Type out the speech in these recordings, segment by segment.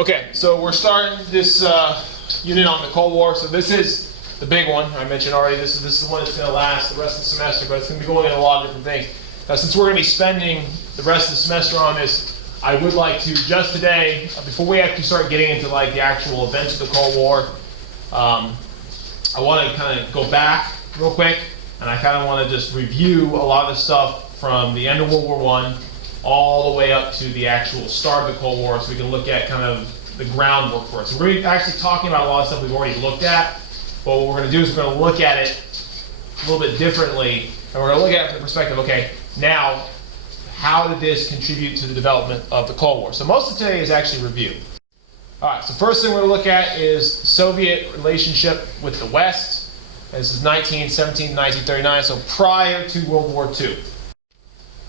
Okay, so we're starting this unit on the Cold War. So this is the big one I mentioned already. This is the one that's going to last the rest of the semester, but it's going to be going in a lot of different things. Now, since we're going to be spending the rest of the semester on this, I would like to just today, before we actually start getting into like the actual events of the Cold War, I want to kind of go back real quick, and I kind of want to just review a lot of the stuff from the end of World War I all the way up to the actual start of the Cold War, so we can look at kind of the groundwork for it. So we're actually talking about a lot of stuff we've already looked at, but what we're going to do is we're going to look at it a little bit differently, and we're going to look at it from the perspective, okay, now, how did this contribute to the development of the Cold War? So most of today is actually review. All right, so first thing we're going to look at is Soviet relationship with the West. And this is 1917 to 1939, so prior to World War II.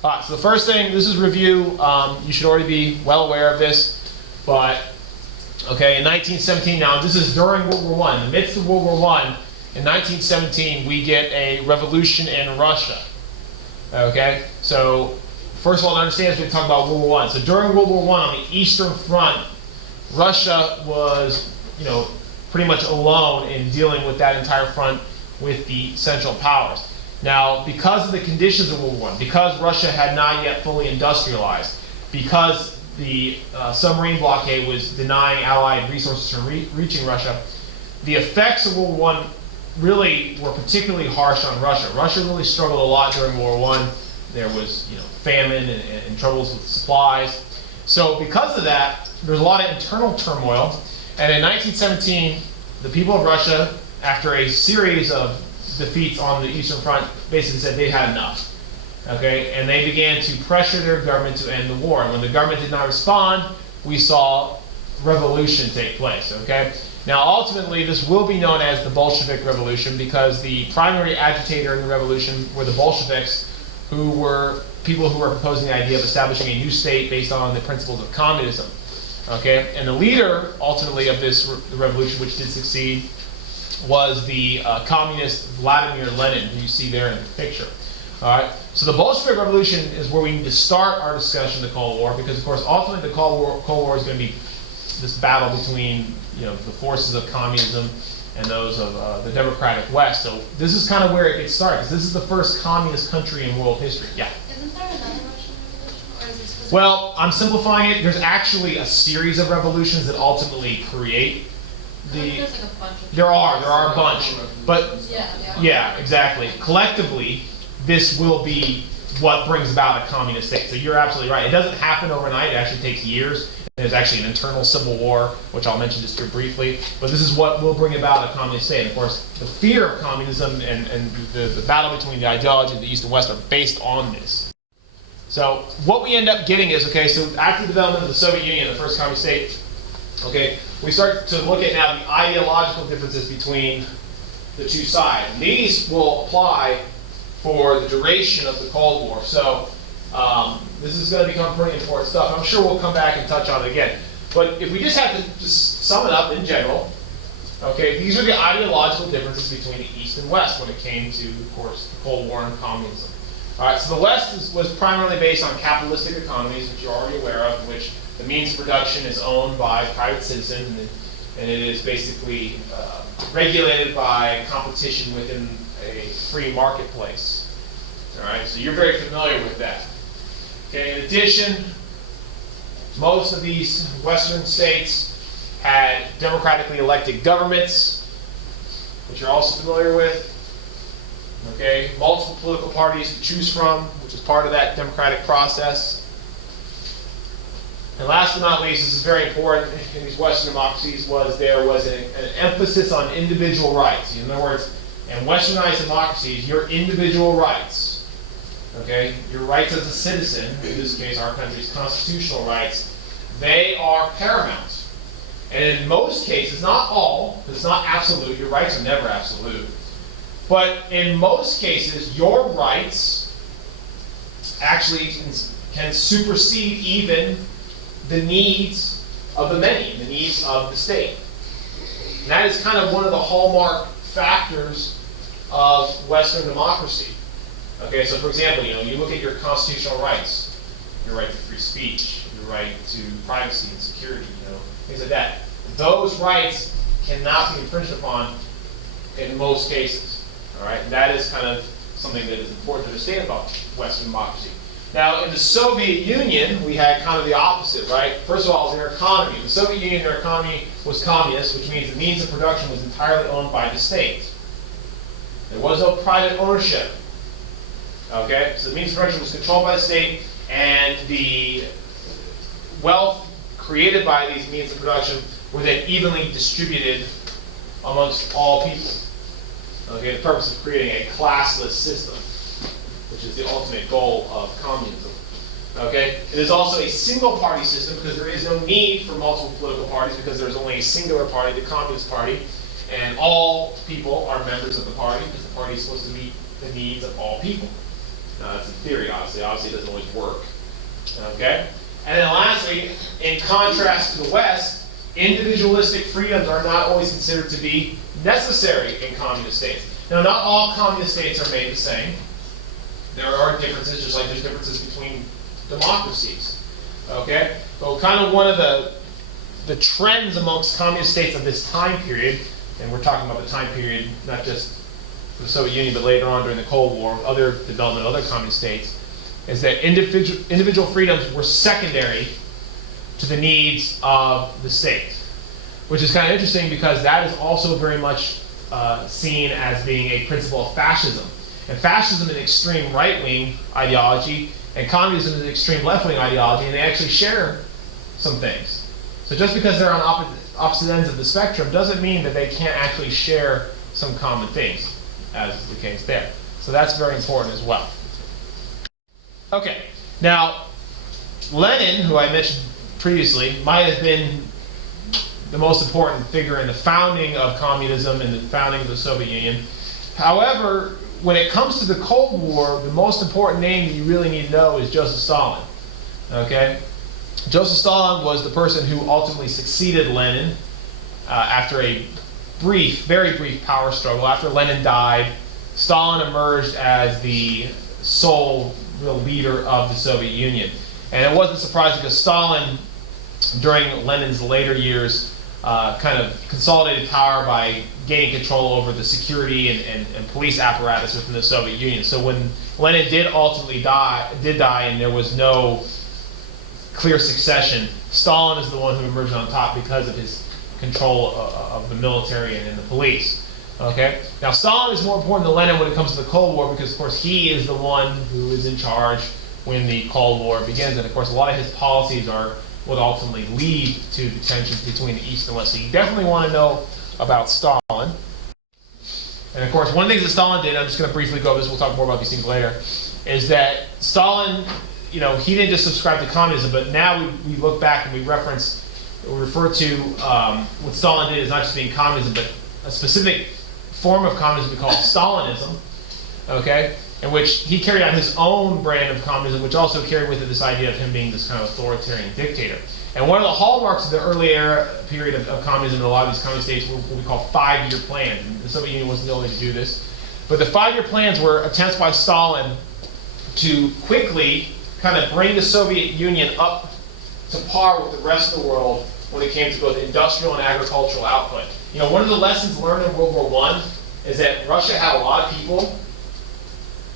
All right, so the first thing, this is review. You should already be well aware of this, but okay, in 1917, now this is during World War I. In the midst of World War I, in 1917, we get a revolution in Russia. Okay, so first of all, to understand, we're talking about World War I. So during World War I, on the Eastern Front, Russia was, pretty much alone in dealing with that entire front with the Central Powers. Now, because of the conditions of World War I, because Russia had not yet fully industrialized, because the submarine blockade was denying Allied resources from reaching Russia, the effects of World War I really were particularly harsh on Russia. Russia really struggled a lot during World War I. There was, famine and troubles with supplies. So because of that, there was a lot of internal turmoil. And in 1917, the people of Russia, after a series of defeats on the Eastern Front, basically said they had enough. Okay, and they began to pressure their government to end the war. And when the government did not respond, we saw revolution take place. Okay. Now, ultimately, this will be known as the Bolshevik Revolution because the primary agitator in the revolution were the Bolsheviks, who were people who were proposing the idea of establishing a new state based on the principles of communism. Okay, and the leader, ultimately, of this revolution, which did succeed, was the communist Vladimir Lenin, who you see there in the picture. All right, so the Bolshevik Revolution is where we need to start our discussion of the Cold War, because, of course, ultimately the Cold War is going to be this battle between the forces of communism and those of the democratic West. So this is kind of where it gets started, because this is the first communist country in world history. Yeah? Isn't there another Russian revolution, or is this Well, I'm simplifying it. There's actually a series of revolutions that ultimately create there's like a bunch of There are a bunch. But yeah, exactly. Collectively, this will be what brings about a communist state. So you're absolutely right. It doesn't happen overnight. It actually takes years. There's actually an internal civil war, which I'll mention just here briefly. But this is what will bring about a communist state. And of course, the fear of communism and the battle between the ideology of the East and West are based on this. So what we end up getting is, okay, so after the development of the Soviet Union, the first communist state, okay, we start to look at now the ideological differences between the two sides. And these will apply for the duration of the Cold War. So this is going to become pretty important stuff. I'm sure we'll come back and touch on it again. But if we just have to just sum it up in general, okay, these are the ideological differences between the East and West when it came to, of course, the Cold War and communism. All right, so the West was primarily based on capitalistic economies, which you're already aware of, in which the means of production is owned by private citizens, and it is basically regulated by competition within a free marketplace. All right, so you're very familiar with that. Okay, in addition, most of these Western states had democratically elected governments, which you're also familiar with. Okay, multiple political parties to choose from, which is part of that democratic process. And last but not least, this is very important in these Western democracies, there was an emphasis on individual rights. In other words, in Westernized democracies, your individual rights, okay, your rights as a citizen, in this case our country's constitutional rights, they are paramount. And in most cases, not all, it's not absolute, your rights are never absolute, but in most cases, your rights actually can supersede even the needs of the many, the needs of the state. And that is kind of one of the hallmark factors of Western democracy. Okay, so for example, you look at your constitutional rights, your right to free speech, your right to privacy and security, things like that. Those rights cannot be infringed upon in most cases. All right, and that is kind of something that is important to understand about Western democracy. Now, in the Soviet Union, we had kind of the opposite, right? First of all, their economy. The Soviet Union, their economy was communist, which means the means of production was entirely owned by the state. There was no private ownership. Okay, so the means of production was controlled by the state, and the wealth created by these means of production were then evenly distributed amongst all people. Okay, the purpose of creating a classless system, which is the ultimate goal of communism. Okay, it is also a single-party system because there is no need for multiple political parties because there is only a singular party, the Communist Party, and all people are members of the party because the party is supposed to meet the needs of all people. Now, that's a theory, obviously. Obviously, it doesn't always work. Okay, and then lastly, in contrast to the West, individualistic freedoms are not always considered to be necessary in communist states. Now, not all communist states are made the same. There are differences, just like there's differences between democracies. Okay? So kind of one of the trends amongst communist states of this time period, and we're talking about the time period not just for the Soviet Union, but later on during the Cold War, other development, other communist states, is that individual freedoms were secondary to the needs of the state. Which is kind of interesting because that is also very much seen as being a principle of fascism. And fascism is an extreme right-wing ideology, and communism is an extreme left-wing ideology, and they actually share some things. So just because they're on opposite ends of the spectrum doesn't mean that they can't actually share some common things, as is the case there. So that's very important as well. Okay, now Lenin, who I mentioned previously, might have been the most important figure in the founding of communism and the founding of the Soviet Union. However, when it comes to the Cold War, the most important name that you really need to know is Joseph Stalin. Okay? Joseph Stalin was the person who ultimately succeeded Lenin after a brief, very brief power struggle. After Lenin died, Stalin emerged as the sole real leader of the Soviet Union. And it wasn't surprising because Stalin, during Lenin's later years, kind of consolidated power by gaining control over the security and police apparatus within the Soviet Union. So when Lenin did ultimately die, and there was no clear succession, Stalin is the one who emerged on top because of his control of the military and the police. Okay? Now Stalin is more important than Lenin when it comes to the Cold War because, of course, he is the one who is in charge when the Cold War begins. And, of course, a lot of his policies are what ultimately lead to the tensions between the East and West. So you definitely want to know about Stalin. And of course, one of the things that Stalin did, I'm just going to briefly go over this, we'll talk more about these things later, is that Stalin, he didn't just subscribe to communism, but now we look back and we refer to what Stalin did as not just being communism, but a specific form of communism we call Stalinism, okay? In which he carried out his own brand of communism, which also carried with it this idea of him being this kind of authoritarian dictator. And one of the hallmarks of the early period of communism in a lot of these communist states were what we call 5-year plans. And the Soviet Union wasn't the only to do this. But the 5-year plans were attempts by Stalin to quickly kind of bring the Soviet Union up to par with the rest of the world when it came to both industrial and agricultural output. One of the lessons learned in World War I is that Russia had a lot of people,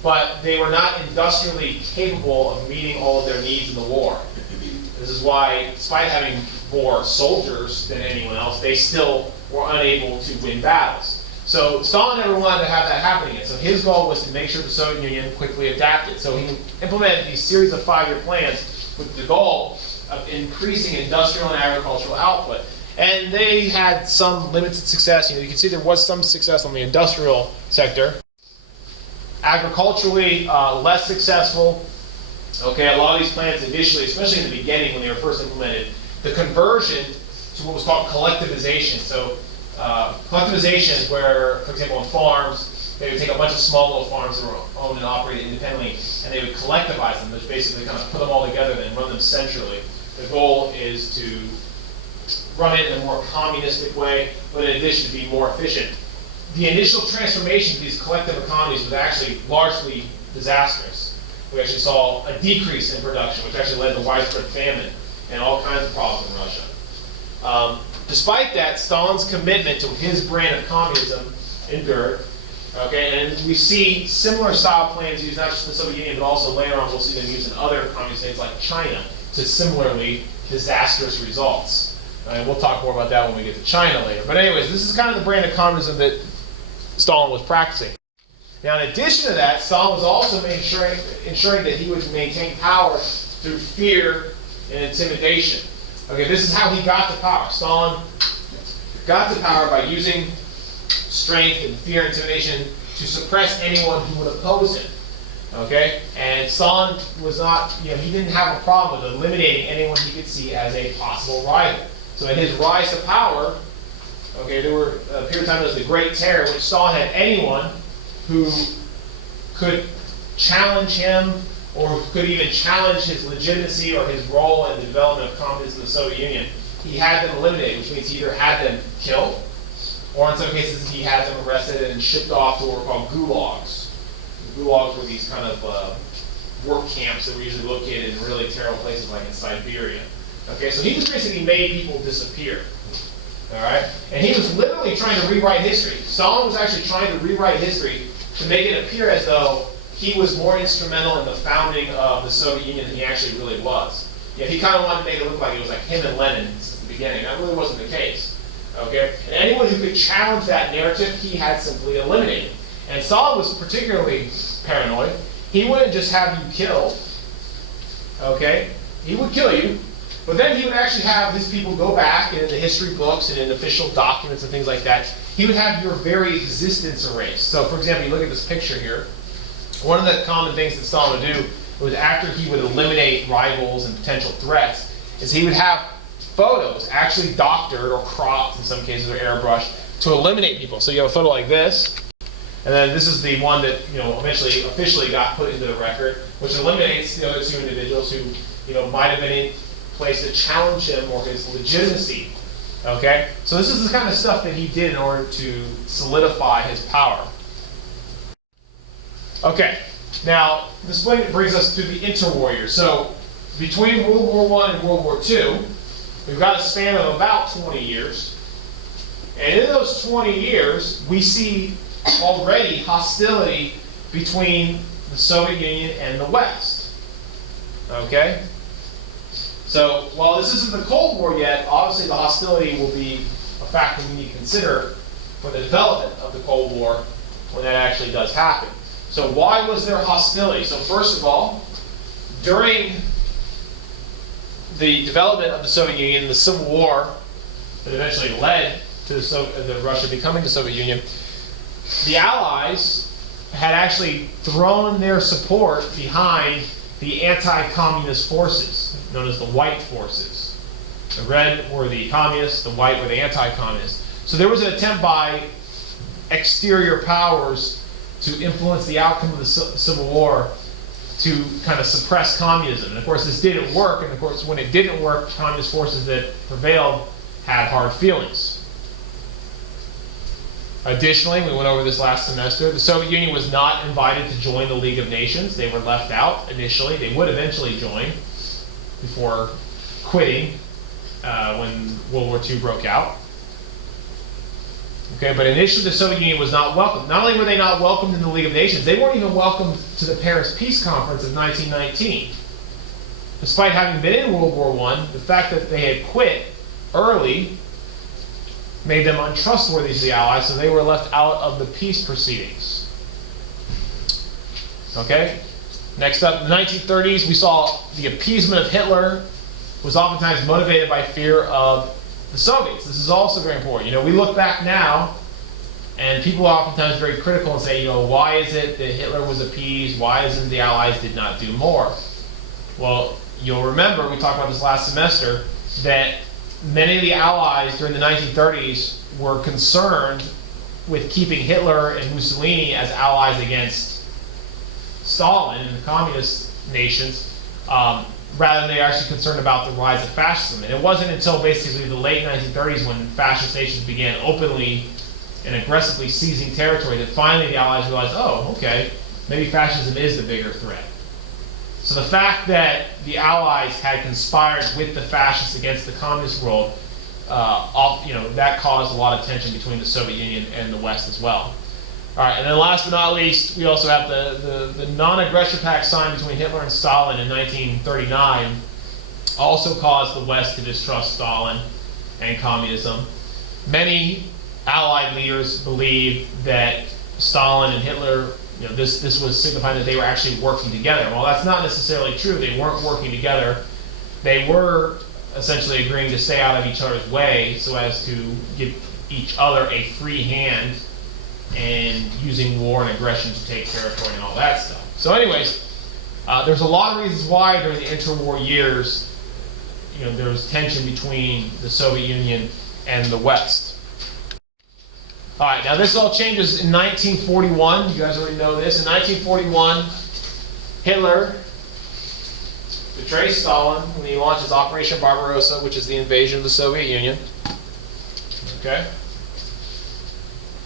but they were not industrially capable of meeting all of their needs in the war. This is why, despite having more soldiers than anyone else, they still were unable to win battles. So Stalin never wanted to have that happen again. So his goal was to make sure the Soviet Union quickly adapted. So he implemented these series of 5-year plans with the goal of increasing industrial and agricultural output. And they had some limited success. You can see there was some success on the industrial sector. Agriculturally, less successful. Okay, a lot of these plans initially, especially in the beginning when they were first implemented, the conversion to what was called collectivization. So collectivization is where, for example, on farms, they would take a bunch of small little farms that were owned and operated independently, and they would collectivize them, which basically kind of put them all together and then run them centrally. The goal is to run it in a more communistic way, but in addition to be more efficient. The initial transformation to these collective economies was actually largely disastrous. We actually saw a decrease in production, which actually led to widespread famine. and all kinds of problems in Russia. Despite that, Stalin's commitment to his brand of communism endured. Okay, and we see similar style plans used not just in the Soviet Union, but also later on we'll see them used in other communist states like China to similarly disastrous results. And we'll talk more about that when we get to China later. But anyways, this is kind of the brand of communism that Stalin was practicing. Now, in addition to that, Stalin was also ensuring that he would maintain power through fear and intimidation. Okay, this is how he got to power. Stalin got to power by using strength and fear and intimidation to suppress anyone who would oppose him. Okay, and Stalin was not, he didn't have a problem with eliminating anyone he could see as a possible rival. So in his rise to power, okay, there were a period of time known as the Great Terror, which Stalin had anyone who could challenge him or could even challenge his legitimacy or his role in the development of communism in the Soviet Union. He had them eliminated, which means he either had them killed, or in some cases he had them arrested and shipped off to what were called gulags. Gulags were these kind of work camps that were usually located in really terrible places like in Siberia. Okay, so he just basically made people disappear. All right, and he was literally trying to rewrite history. Stalin was actually trying to rewrite history to make it appear as though he was more instrumental in the founding of the Soviet Union than he actually really was. He kind of wanted to make it look like it was like him and Lenin since the beginning. That really wasn't the case. Okay, and anyone who could challenge that narrative, he had simply eliminated. And Stalin was particularly paranoid. He wouldn't just have you killed. Okay, he would kill you. But then he would actually have his people go back and in the history books and in official documents and things like that, he would have your very existence erased. So for example, you look at this picture here. One of the common things that Stalin would do was after he would eliminate rivals and potential threats, is he would have photos actually doctored or cropped in some cases or airbrushed to eliminate people. So you have a photo like this, and then this is the one that eventually officially got put into the record, which eliminates the other two individuals who might have been in place to challenge him or his legitimacy. Okay, so this is the kind of stuff that he did in order to solidify his power. Okay, now this brings us to the interwarriors. So between World War I and World War II, we've got a span of about 20 years. And in those 20 years, we see already hostility between the Soviet Union and the West. Okay? So while this isn't the Cold War yet, obviously the hostility will be a factor we need to consider for the development of the Cold War when that actually does happen. So why was there hostility? So first of all, during the development of the Soviet Union, the Civil War that eventually led to Russia becoming the Soviet Union, the Allies had actually thrown their support behind the anti-communist forces, known as the White forces. The red were the communists, the white were the anti-communists. So there was an attempt by exterior powers to influence the outcome of the Civil War to kind of suppress communism. And of course this didn't work, and of course when it didn't work, communist forces that prevailed had hard feelings. Additionally, we went over this last semester, the Soviet Union was not invited to join the League of Nations. They were left out initially. They would eventually join before quitting when World War II broke out. Okay, but initially the Soviet Union was not welcomed. Not only were they not welcomed in the League of Nations, they weren't even welcomed to the Paris Peace Conference of 1919. Despite having been in World War I, the fact that they had quit early made them untrustworthy to the Allies, so they were left out of the peace proceedings. Okay? Next up, in the 1930s, we saw the appeasement of Hitler was oftentimes motivated by fear of the Soviets. This is also very important. We look back now, and people are oftentimes very critical and say, why is it that Hitler was appeased? Why isn't the Allies did not do more? Well, you'll remember, we talked about this last semester, that many of the Allies during the 1930s were concerned with keeping Hitler and Mussolini as allies against Stalin and the communist nations, rather than they were actually concerned about the rise of fascism. And it wasn't until basically the late 1930s when fascist nations began openly and aggressively seizing territory that finally the Allies realized, oh, okay, maybe fascism is the bigger threat. So the fact that the Allies had conspired with the fascists against the communist world, that caused a lot of tension between the Soviet Union and the West as well. All right, and then last but not least, we also have the non-aggression pact signed between Hitler and Stalin in 1939 also caused the West to distrust Stalin and communism. Many Allied leaders believed that Stalin and Hitler, this was signifying that they were actually working together. Well, that's not necessarily true. They weren't working together. They were essentially agreeing to stay out of each other's way so as to give each other a free hand and using war and aggression to take territory and all that stuff. So anyways, there's a lot of reasons why during the interwar years, there was tension between the Soviet Union and the West. All right, now this all changes in 1941. You guys already know this. In 1941, Hitler betrays Stalin when he launches Operation Barbarossa, which is the invasion of the Soviet Union. Okay?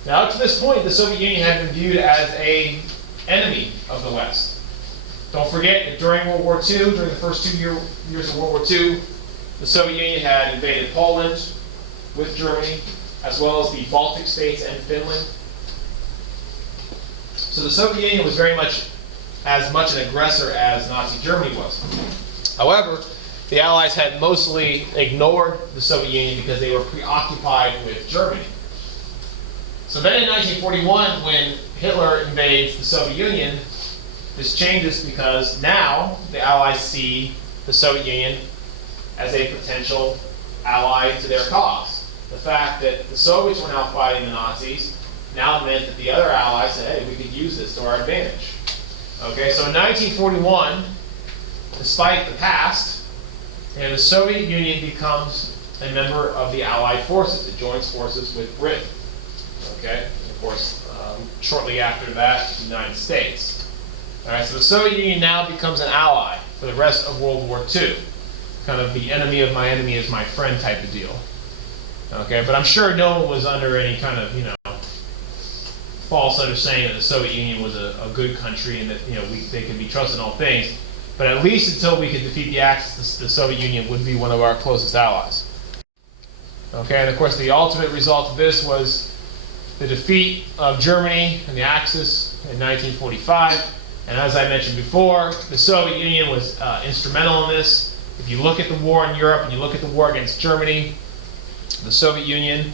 Now, up to this point, the Soviet Union had been viewed as an enemy of the West. Don't forget that during World War II, during the first 2 years of World War II, the Soviet Union had invaded Poland with Germany, as well as the Baltic states and Finland. So the Soviet Union was very much as much an aggressor as Nazi Germany was. However, the Allies had mostly ignored the Soviet Union because they were preoccupied with Germany. So then in 1941, when Hitler invades the Soviet Union, this changes because now the Allies see the Soviet Union as a potential ally to their cause. The fact that the Soviets were now fighting the Nazis now meant that the other allies said, hey, we could use this to our advantage. Okay, so in 1941, despite the past, the Soviet Union becomes a member of the Allied forces. It joins forces with Britain. Okay, and of course, shortly after that, the United States. All right, so the Soviet Union now becomes an ally for the rest of World War II. Kind of the enemy of my enemy is my friend type of deal. Okay, but I'm sure no one was under any kind of, false understanding that the Soviet Union was a good country and that, they could be trusted in all things. But at least until we could defeat the Axis, the Soviet Union would be one of our closest allies. Okay, and of course the ultimate result of this was the defeat of Germany and the Axis in 1945. And as I mentioned before, the Soviet Union was instrumental in this. If you look at the war in Europe and you look at the war against Germany, the Soviet Union,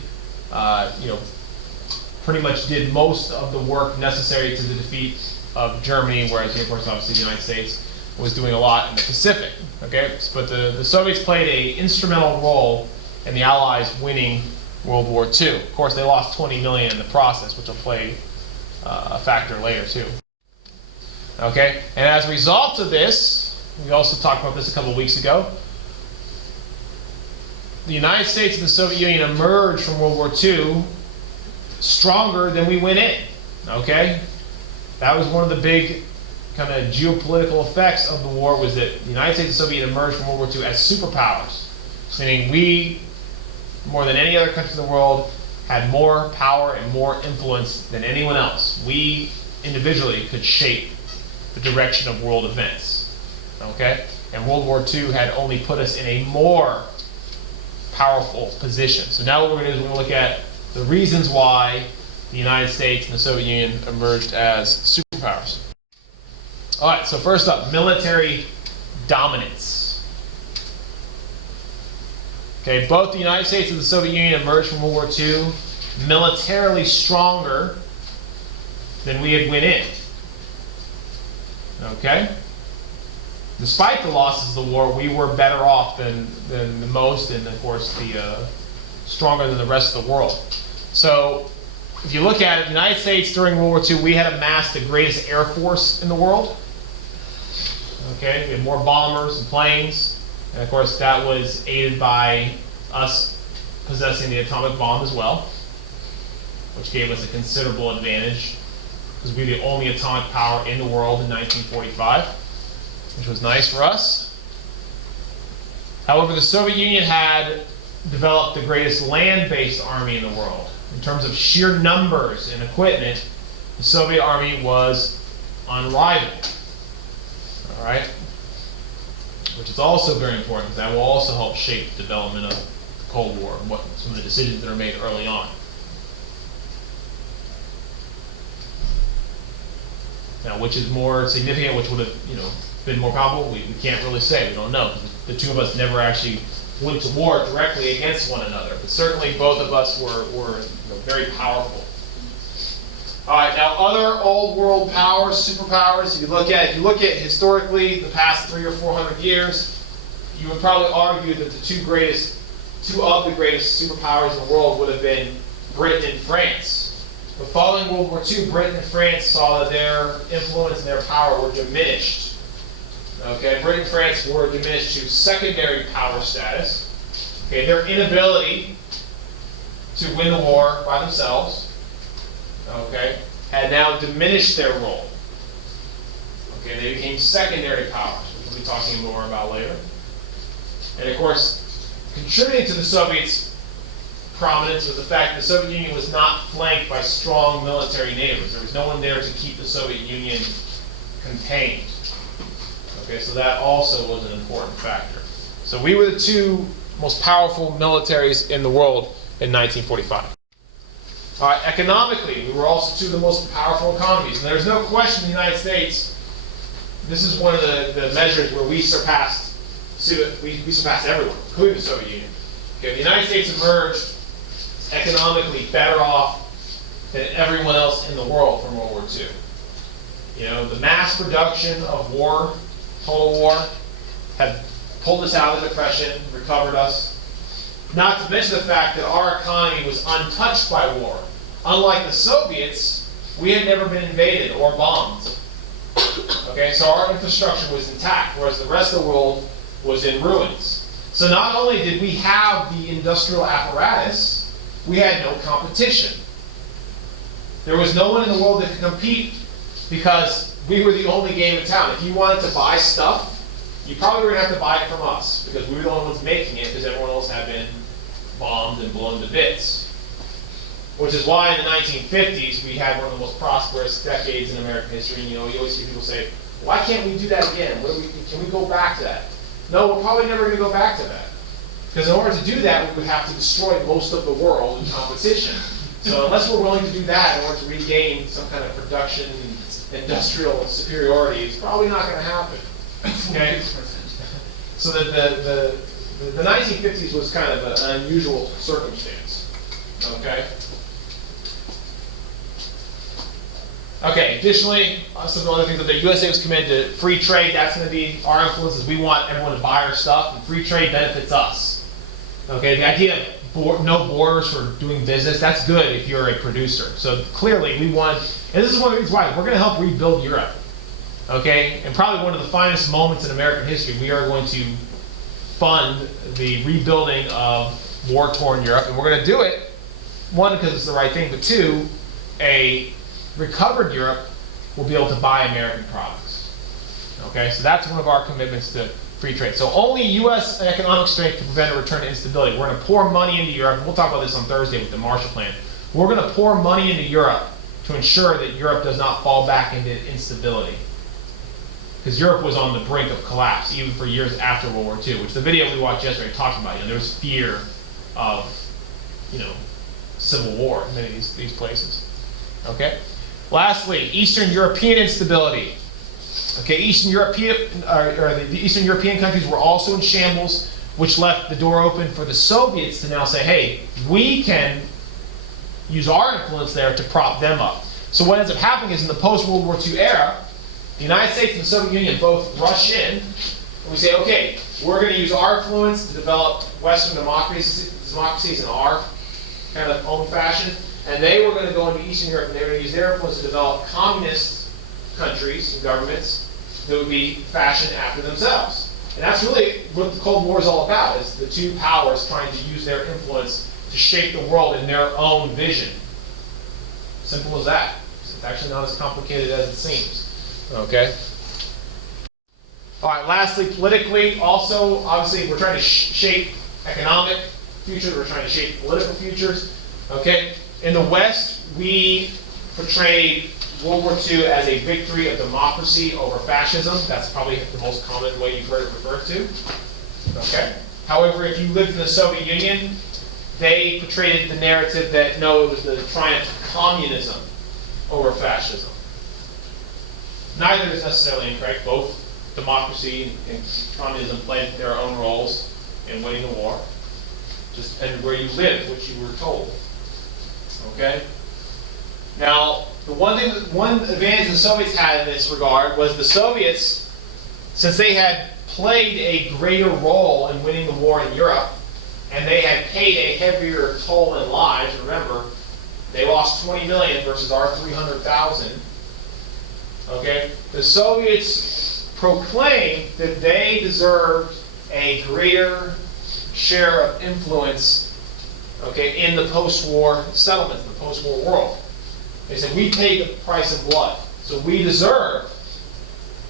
pretty much did most of the work necessary to the defeat of Germany, whereas, of course, obviously the United States was doing a lot in the Pacific. Okay, but the Soviets played an instrumental role in the Allies winning World War II. Of course, they lost 20 million in the process, which will play a factor later too. Okay, and as a result of this, we also talked about this a couple of weeks ago, the United States and the Soviet Union emerged from World War II stronger than we went in. Okay? That was one of the big kind of geopolitical effects of the war, was that the United States and Soviet Union emerged from World War II as superpowers. Meaning we, more than any other country in the world, had more power and more influence than anyone else. We individually could shape the direction of world events. Okay? And World War II had only put us in a more powerful position. So now what we're going to do is we're going to look at the reasons why the United States and the Soviet Union emerged as superpowers. All right, so first up, military dominance. Okay, both the United States and the Soviet Union emerged from World War II militarily stronger than we had went in. Okay? Despite the losses of the war, we were better off than the most, and of course, stronger than the rest of the world. So, if you look at it, the United States during World War II, we had amassed the greatest air force in the world. Okay, we had more bombers and planes, and of course, that was aided by us possessing the atomic bomb as well, which gave us a considerable advantage because we were the only atomic power in the world in 1945. Which was nice for us. However, the Soviet Union had developed the greatest land-based army in the world. In terms of sheer numbers and equipment, the Soviet army was unrivaled. All right? which is also very important because that will also help shape the development of the Cold War and what some of the decisions that are made early on. Now, which is more significant, which would have, been more powerful, we can't really say. We don't know. The two of us never actually went to war directly against one another, but certainly both of us were very powerful. All right, now other old world powers, superpowers. If you look at historically the past 300 or 400 years, you would probably argue that the two of the greatest superpowers in the world would have been Britain and France. But following World War II, Britain and France saw that their influence and their power were diminished. Okay, Britain and France were diminished to secondary power status. Okay, their inability to win the war by themselves, okay, had now diminished their role. Okay, they became secondary powers, which we'll be talking more about later. And of course, contributing to the Soviets' prominence was the fact that the Soviet Union was not flanked by strong military neighbors. There was no one there to keep the Soviet Union contained. Okay, so that also was an important factor. So we were the two most powerful militaries in the world in 1945. All right, economically, we were also two of the most powerful economies. And there's no question in the United States, this is one of the measures where we surpassed everyone, including the Soviet Union. Okay, the United States emerged economically better off than everyone else in the world from World War II. The mass production of war, total war, had pulled us out of the Depression, recovered us. Not to mention the fact that our economy was untouched by war. Unlike the Soviets, we had never been invaded or bombed. Okay, so our infrastructure was intact, whereas the rest of the world was in ruins. So not only did we have the industrial apparatus, we had no competition. There was no one in the world that could compete because we were the only game in town. If you wanted to buy stuff, you probably were going to have to buy it from us because we were the only ones making it because everyone else had been bombed and blown to bits. Which is why in the 1950s we had one of the most prosperous decades in American history. You always hear people say, why can't we do that again? Can we go back to that? No, we're probably never going to go back to that. Because in order to do that, we would have to destroy most of the world in competition. So unless we're willing to do that in order to regain some kind of production industrial superiority, it's probably not going to happen. Okay? So that the 1950s was kind of an unusual circumstance. Okay? Okay, additionally, some other things that the USA was committed to free trade. That's going to be our influences. We want everyone to buy our stuff, and free trade benefits us. Okay, the idea of no borders for doing business, that's good if you're a producer. So clearly we want, and this is one of the reasons why, we're going to help rebuild Europe. Okay, and probably one of the finest moments in American history, we are going to fund the rebuilding of war-torn Europe, and we're going to do it, one, because it's the right thing, but two, a recovered Europe will be able to buy American products. Okay, so that's one of our commitments to free trade. So only U.S. economic strength can prevent a return to instability. We're going to pour money into Europe, and we'll talk about this on Thursday with the Marshall Plan. We're going to pour money into Europe to ensure that Europe does not fall back into instability. Because Europe was on the brink of collapse, even for years after World War II, which the video we watched yesterday talked about. There was fear of, civil war in many of these places. Okay. Lastly, Eastern European instability. Okay, the Eastern European countries were also in shambles, which left the door open for the Soviets to now say, hey, we can use our influence there to prop them up. So what ends up happening is in the post-World War II era, the United States and the Soviet Union both rush in, and we say, okay, we're going to use our influence to develop Western democracies in our kind of own fashion. And they were going to go into Eastern Europe, and they were going to use their influence to develop communist countries and governments that would be fashioned after themselves. And that's really what the Cold War is all about, is the two powers trying to use their influence to shape the world in their own vision. Simple as that. It's actually not as complicated as it seems. Okay? All right, lastly, politically, also, obviously, we're trying to shape economic futures, we're trying to shape political futures. Okay? In the West, we portrayed World War II as a victory of democracy over fascism. That's probably the most common way you've heard it referred to. Okay. However, if you lived in the Soviet Union, they portrayed the narrative that no, it was the triumph of communism over fascism. Neither is necessarily incorrect. Both democracy and communism played their own roles in winning the war. Just depended where you lived, what you were told. Okay? Now, the one advantage the Soviets had in this regard was the Soviets, since they had played a greater role in winning the war in Europe, and they had paid a heavier toll in lives. Remember, they lost 20 million versus our 300,000. Okay? The Soviets proclaimed that they deserved a greater share of influence, okay, in the post-war settlements, the post-war world. They said, we paid the price of blood, so we deserve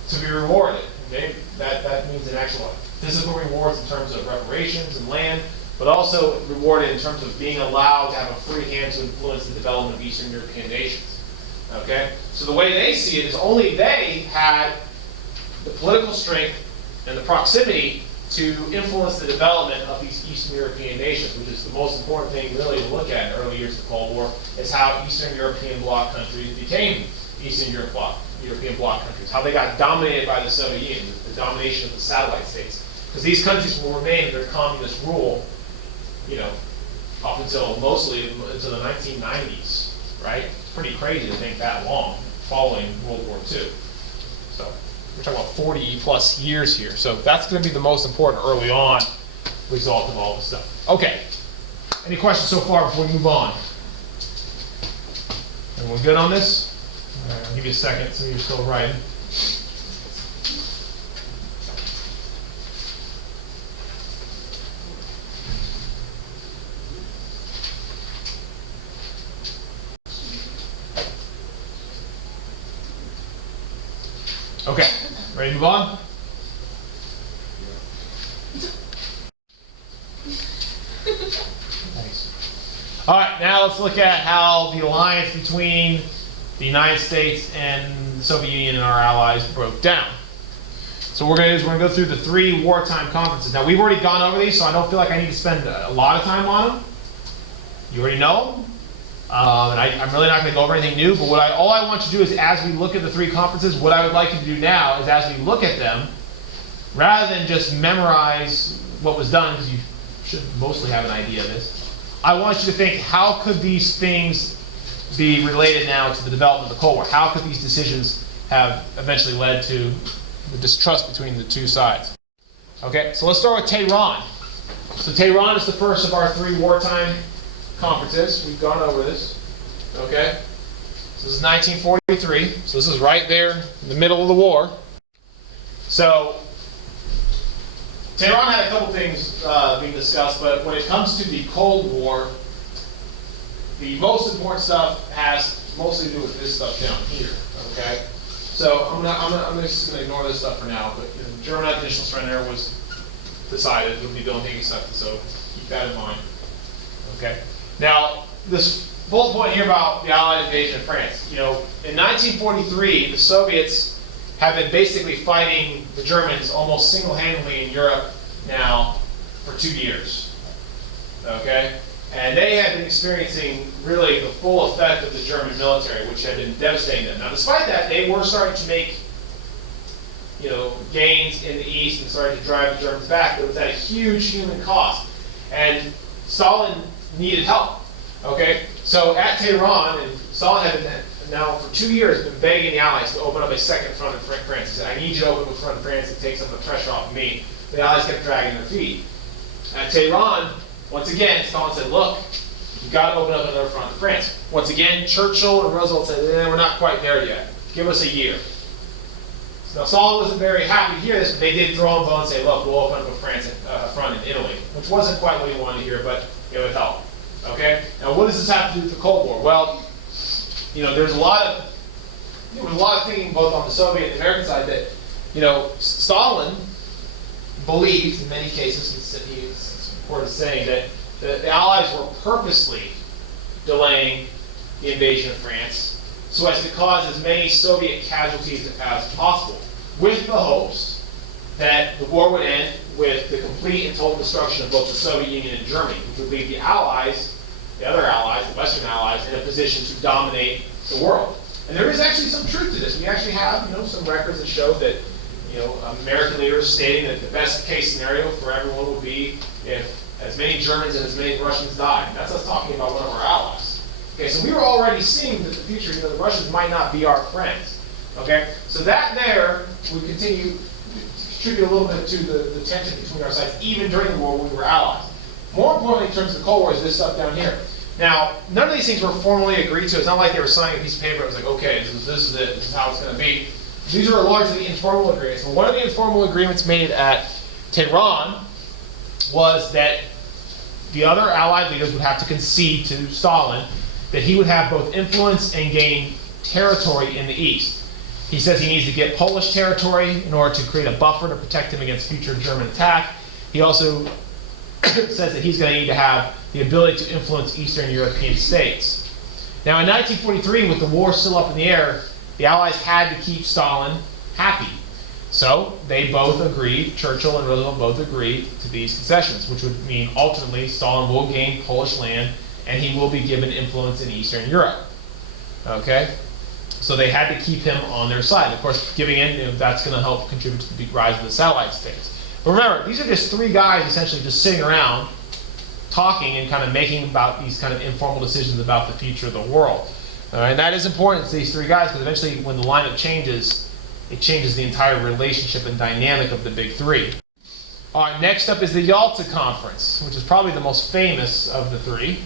to be rewarded. Okay? That means an actual physical rewards in terms of reparations and land, but also rewarded in terms of being allowed to have a free hand to influence the development of Eastern European nations. Okay? So the way they see it is only they had the political strength and the proximity to influence the development of these Eastern European nations, which is the most important thing really to look at in the early years of the Cold War, is how Eastern European bloc countries became Eastern European bloc countries, how they got dominated by the Soviet Union, the domination of the satellite states. Because these countries will remain under communist rule, you know, up until mostly until the 1990s, right? It's pretty crazy to think that long following World War II. So we're talking about 40 plus years here. So that's going to be the most important early on result of all this stuff. Okay. Any questions so far before we move on? Everyone good on this? All right, I'll give you a second so you're still writing. Okay, ready to move on? Nice. All right, now let's look at how the alliance between the United States and the Soviet Union and our allies broke down. So what we're going to do is we're going to go through the 3 wartime conferences. Now, we've already gone over these, so I don't feel like I need to spend a lot of time on them. You already know them. And I'm really not going to go over anything new, but all I want you to do is, as we look at the 3 conferences, what I would like you to do now is, as we look at them, rather than just memorize what was done, because you should mostly have an idea of this, I want you to think, how could these things be related now to the development of the Cold War? How could these decisions have eventually led to the distrust between the 2 sides? Okay, so let's start with Tehran. So Tehran is the first of our 3 wartime conferences. We've gone over this. Okay? So this is 1943. So this is right there in the middle of the war. So Tehran had a couple things being discussed, but when it comes to the Cold War, the most important stuff has mostly to do with this stuff down here. Okay? So I'm just going to ignore this stuff for now, but the German unconditional surrender was decided. It'll be the only thing accepted, so keep that in mind. Okay? Now, this bullet point here about the Allied invasion of France. You know, in 1943, the Soviets have been basically fighting the Germans almost single-handedly in Europe now for 2 years. Okay? And they had been experiencing really the full effect of the German military, which had been devastating them. Now, despite that, they were starting to make, you know, gains in the East and starting to drive the Germans back, but it was at a huge human cost. And Stalin needed help. Okay, so at Tehran, and Stalin had been now for 2 years been begging the Allies to open up a second front of France. He said, "I need you to open the front of France and take some of the pressure off of me." The Allies kept dragging their feet. At Tehran, once again, Stalin said, "Look, you've got to open up another front of France." Once again, Churchill and Roosevelt said, "We're not quite there yet. Give us a year." Now, Stalin wasn't very happy to hear this, but they did throw him a bone and say, "Look, we'll open up a front in Italy," which wasn't quite what he wanted to hear, but it would help. Okay? Now, what does this have to do with the Cold War? Well, you know, there's a lot of thinking both on the Soviet and American side that, you know, Stalin believed in many cases, he's reported saying that the Allies were purposely delaying the invasion of France so as to cause as many Soviet casualties as possible, with the hopes that the war would end with the complete and total destruction of both the Soviet Union and Germany, which would leave the Allies, the other Allies, the Western Allies, in a position to dominate the world. And there is actually some truth to this. We actually have, some records that show that, American leaders stating that the best case scenario for everyone would be if as many Germans and as many Russians died. That's us talking about one of our allies. Okay, so we were already seeing that the future, the Russians might not be our friends. Okay, so that there would continue to contribute a little bit to the tension between our sides, even during the war when we were allies. More importantly, in terms of the Cold War, is this stuff down here. Now, none of these things were formally agreed to. It's not like they were signing a piece of paper. It was like, okay, this is it. This is how it's going to be. These are largely informal agreements. And one of the informal agreements made at Tehran was that the other Allied leaders would have to concede to Stalin that he would have both influence and gain territory in the East. He says he needs to get Polish territory in order to create a buffer to protect him against future German attack. He also says that he's going to need to have the ability to influence Eastern European states. Now, in 1943, with the war still up in the air, the Allies had to keep Stalin happy. So they both agreed, Churchill and Roosevelt both agreed to these concessions, which would mean ultimately Stalin will gain Polish land and he will be given influence in Eastern Europe. Okay? So they had to keep him on their side. Of course, giving in, that's going to help contribute to the rise of the satellite states. But remember, these are just three guys essentially just sitting around talking and kind of making about these kind of informal decisions about the future of the world. All right, and that is important to these three guys because eventually when the lineup changes, it changes the entire relationship and dynamic of the big three. All right, next up is the Yalta Conference, which is probably the most famous of the three.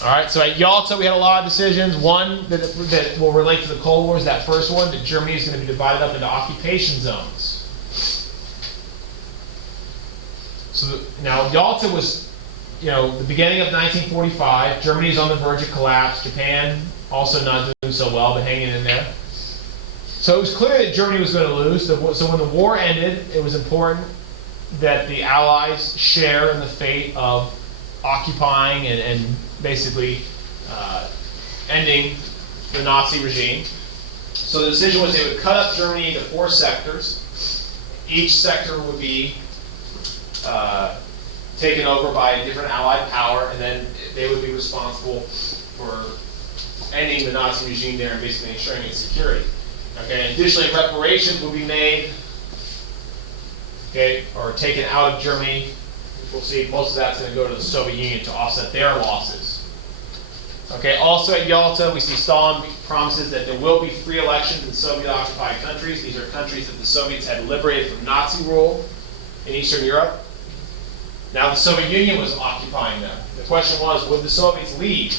All right, so at Yalta we had a lot of decisions. One that will relate to the Cold War is that first one, that Germany is going to be divided up into occupation zones. So now Yalta was, the beginning of 1945. Germany is on the verge of collapse. Japan also not doing so well, but hanging in there. So it was clear that Germany was going to lose. So when the war ended, it was important that the Allies share in the fate of occupying and basically ending the Nazi regime. So the decision was they would cut up Germany into 4 sectors. Each sector would be taken over by a different Allied power, and then they would be responsible for ending the Nazi regime there and basically ensuring its security. Okay. Additionally, reparations will be made, or taken out of Germany. We'll see most of that's going to go to the Soviet Union to offset their losses. Okay. Also at Yalta, we see Stalin promises that there will be free elections in Soviet-occupied countries. These are countries that the Soviets had liberated from Nazi rule in Eastern Europe. Now the Soviet Union was occupying them. The question was, would the Soviets leave?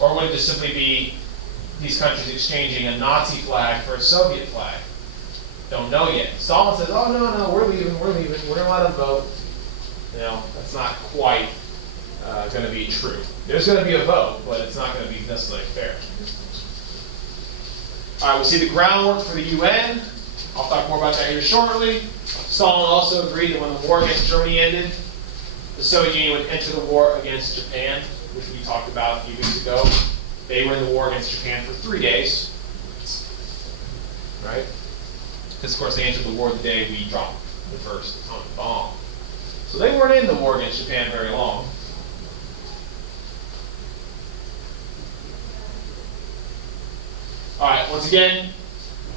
Or would it just simply be these countries exchanging a Nazi flag for a Soviet flag? Don't know yet. Stalin says, oh, no, we're leaving. We're going to let them vote. That's not quite going to be true. There's going to be a vote, but it's not going to be necessarily fair. All right, we'll see the groundwork for the UN. I'll talk more about that here shortly. Stalin also agreed that when the war against Germany ended, the Soviet Union would enter the war against Japan, which we talked about a few weeks ago. They were in the war against Japan for 3 days, right? Because, of course, they entered the war the day we dropped the first atomic bomb. So they weren't in the war against Japan very long. All right, once again,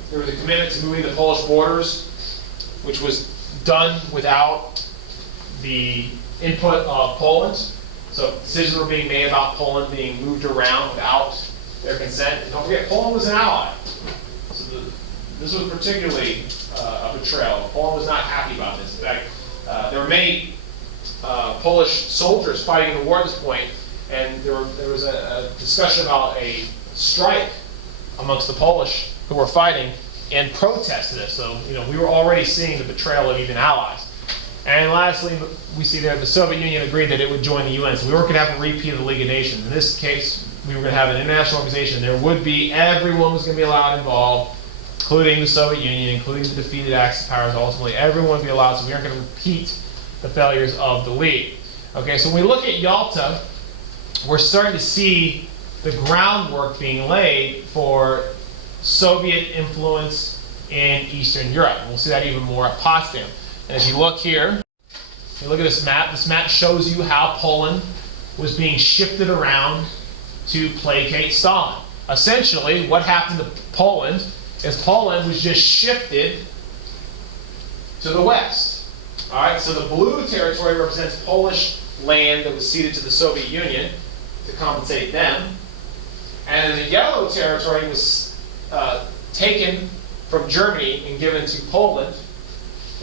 there was a commitment to moving the Polish borders, which was done without the input of Poland. So decisions were being made about Poland being moved around without their consent. And don't forget, Poland was an ally. So this was particularly a betrayal. Poland was not happy about this. In fact, there were many Polish soldiers fighting in the war at this point, and there was a discussion about a strike amongst the Polish who were fighting in protest to this. So, we were already seeing the betrayal of even allies. And lastly, we see there the Soviet Union agreed that it would join the UN. So we weren't going to have a repeat of the League of Nations. In this case, we were going to have an international organization. There would be, everyone was going to be allowed involved, including the Soviet Union, including the defeated Axis powers. Ultimately, everyone would be allowed, so we aren't going to repeat the failures of the League. Okay, so when we look at Yalta, we're starting to see the groundwork being laid for Soviet influence in Eastern Europe. And we'll see that even more at Potsdam. And if you look here, you look at this map shows you how Poland was being shifted around to placate Stalin. Essentially, what happened to Poland is Poland was just shifted to the west. All right, so the blue territory represents Polish land that was ceded to the Soviet Union to compensate them. And then the yellow territory was taken from Germany and given to Poland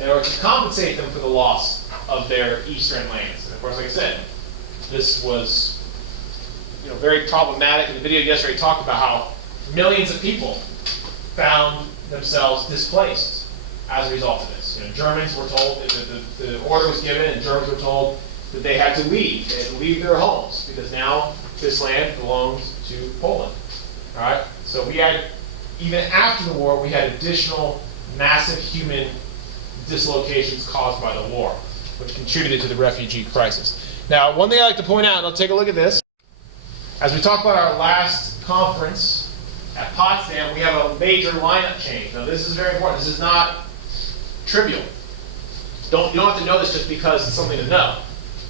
in order to compensate them for the loss of their eastern lands. And of course, like I said, this was very problematic. In the video yesterday, we talked about how millions of people found themselves displaced as a result of this. Germans were told that the order was given, and Germans were told that they had to leave. They had to leave their homes because now this land belongs to Poland. All right. So we had, even after the war, we had additional massive human dislocations caused by the war, which contributed to the refugee crisis. Now, one thing I like to point out, and I'll take a look at this. As we talked about our last conference at Potsdam, we have a major lineup change. Now, this is very important. This is not trivial. You don't have to know this just because it's something to know.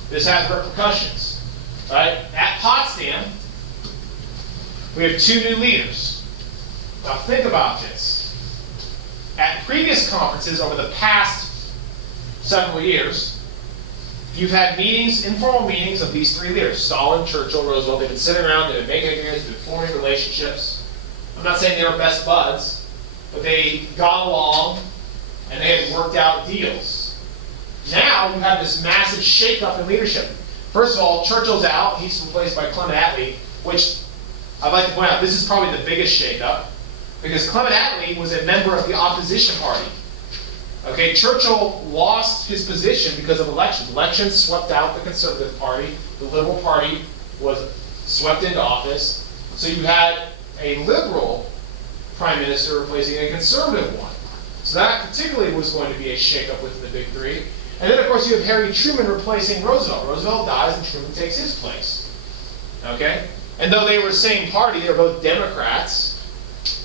This has repercussions. Right? At Potsdam, we have two new leaders. Now, think about this. At previous conferences over the past several years, you've had meetings, informal meetings of these three leaders, Stalin, Churchill, Roosevelt. They've been sitting around, they've been making agreements, they've been forming relationships. I'm not saying they were best buds, but they got along and they had worked out deals. Now you have this massive shakeup in leadership. First of all, Churchill's out. He's replaced by Clement Attlee, which I'd like to point out, this is probably the biggest shakeup because Clement Attlee was a member of the opposition party. Okay, Churchill lost his position because of elections. Elections swept out the Conservative Party. The Liberal Party was swept into office. So you had a liberal prime minister replacing a conservative one. So that particularly was going to be a shakeup within the big three. And then, of course, you have Harry Truman replacing Roosevelt. Roosevelt dies and Truman takes his place. Okay? And though they were the same party, they were both Democrats,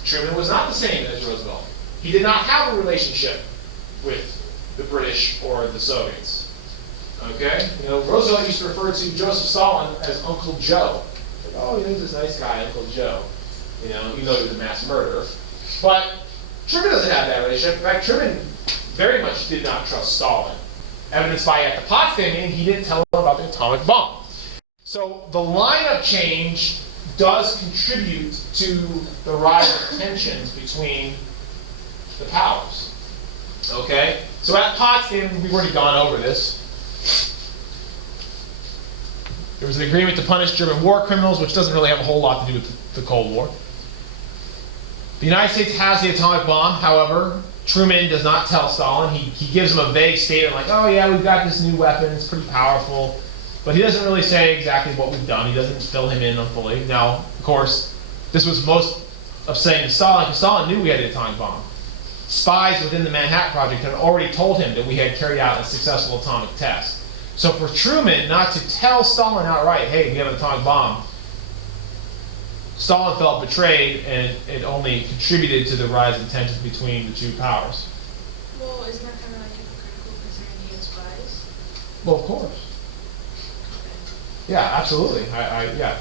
Truman was not the same as Roosevelt. He did not have a relationship with the British or the Soviets. Okay? Roosevelt used to refer to Joseph Stalin as Uncle Joe. Like, oh, he's this nice guy, Uncle Joe. Even though he was a mass murderer. But Truman doesn't have that relationship. In fact, Truman very much did not trust Stalin. Evidenced by at the Potsdam meeting, he didn't tell him about the atomic bomb. So the lineup change does contribute to the rise of tensions between the powers. Okay? So at Potsdam, we've already gone over this. There was an agreement to punish German war criminals, which doesn't really have a whole lot to do with the Cold War. The United States has the atomic bomb. However, Truman does not tell Stalin. He gives him a vague statement like, oh yeah, we've got this new weapon, it's pretty powerful. But he doesn't really say exactly what we've done. He doesn't fill him in on fully. Now, of course, this was most upsetting to Stalin, because Stalin knew we had the atomic bomb. Spies within the Manhattan Project had already told him that we had carried out a successful atomic test. So for Truman not to tell Stalin outright, hey, we have an atomic bomb, Stalin felt betrayed, and it only contributed to the rise in tensions between the two powers. Well, isn't that kind of like hypocritical considering he had spies? Well, of course. Yeah, absolutely. Yeah.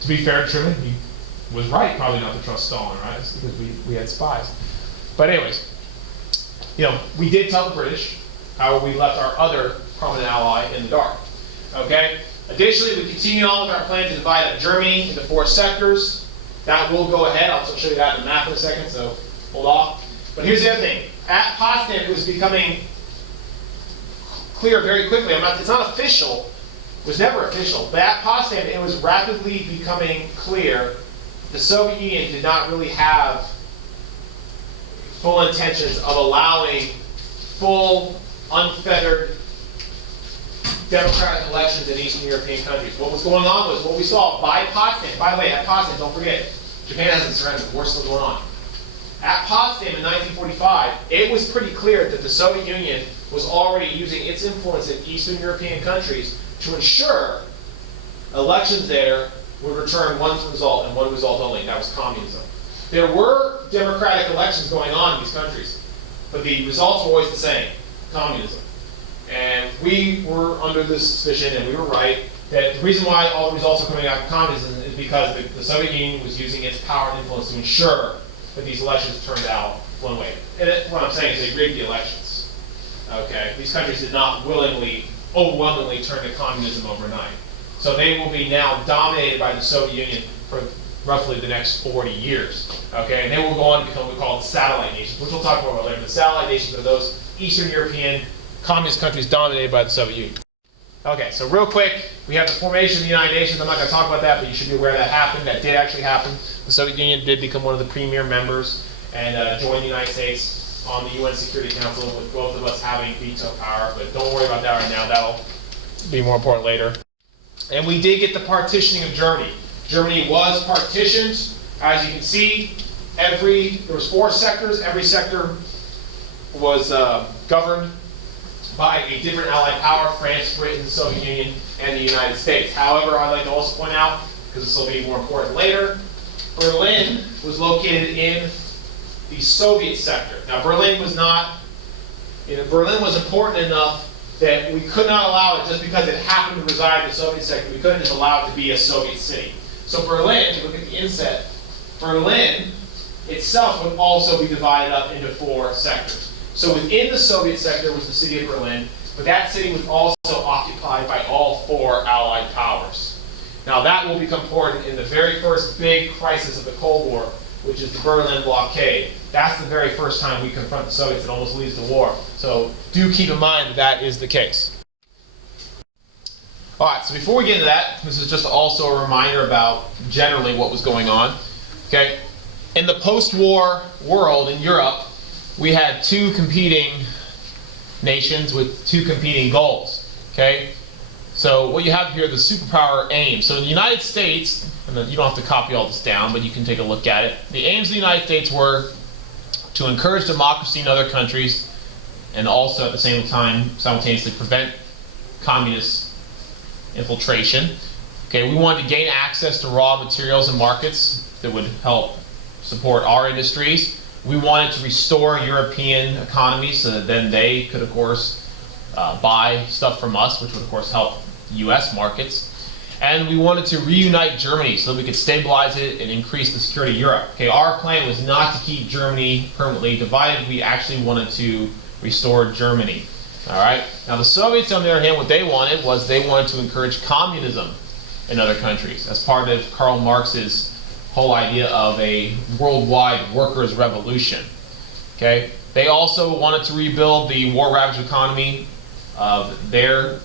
To be fair to Truman, he was right probably not to trust Stalin, right? It's because we had spies. But anyways, we did tell the British, however, we left our other prominent ally in the dark. Okay? Additionally, we continue on with our plan to divide up Germany into 4 sectors. That will go ahead. I'll show you that in the map in a second, so hold off. But here's the other thing. At Potsdam, it was becoming clear very quickly. It's not official. It was never official. But at Potsdam, it was rapidly becoming clear the Soviet Union did not really have full intentions of allowing full, unfettered democratic elections in Eastern European countries. What was going on was what we saw by Potsdam. By the way, at Potsdam, don't forget, Japan hasn't surrendered. The war's still going on. At Potsdam in 1945, it was pretty clear that the Soviet Union was already using its influence in Eastern European countries to ensure elections there would return one result and one result only, and that was communism. There were democratic elections going on in these countries, but the results were always the same, communism. And we were under this suspicion, and we were right, that the reason why all the results are coming out of communism is because the Soviet Union was using its power and influence to ensure that these elections turned out one way. And what I'm saying is they rigged the elections. Okay, these countries did not willingly, overwhelmingly turn to communism overnight. So they will be now dominated by the Soviet Union for roughly the next 40 years. Okay, and they will go on to become what we call the satellite nations, which we'll talk more about later. The satellite nations are those Eastern European communist countries dominated by the Soviet Union. Okay, so real quick, we have the formation of the United Nations. I'm not going to talk about that, but you should be aware that happened. That did actually happen. The Soviet Union did become one of the premier members and joined the United States on the UN Security Council, with both of us having veto power. But don't worry about that right now. That'll be more important later. And we did get the partitioning of Germany. Germany was partitioned. As you can see, there was 4 sectors. Every sector was governed by a different allied power: France, Britain, the Soviet Union, and the United States. However, I'd like to also point out, because this will be more important later, Berlin was located in the Soviet sector. Now, Berlin was important enough that we could not allow it just because it happened to reside in the Soviet sector. We couldn't just allow it to be a Soviet city. So Berlin, if you look at the inset, Berlin itself would also be divided up into 4 sectors. So within the Soviet sector was the city of Berlin, but that city was also occupied by all 4 Allied powers. Now that will become important in the very first big crisis of the Cold War, which is the Berlin blockade. That's the very first time we confront the Soviets. It almost leads to war. So do keep in mind that that is the case. All right, so before we get into that, this is just also a reminder about generally what was going on. Okay, in the post-war world in Europe, we had 2 competing nations with 2 competing goals. Okay, so what you have here, the superpower aims. So in the United States, and you don't have to copy all this down, but you can take a look at it. The aims of the United States were to encourage democracy in other countries, and also at the same time simultaneously prevent communist infiltration. Okay, we wanted to gain access to raw materials and markets that would help support our industries. We wanted to restore European economies so that then they could, of course, buy stuff from us, which would, of course, help U.S. markets. And we wanted to reunite Germany so that we could stabilize it and increase the security of Europe. Okay, our plan was not to keep Germany permanently divided. We actually wanted to restore Germany. All right. Now the Soviets, on the other hand, what they wanted was they wanted to encourage communism in other countries as part of Karl Marx's whole idea of a worldwide workers' revolution. Okay. They also wanted to rebuild the war-ravaged economy of their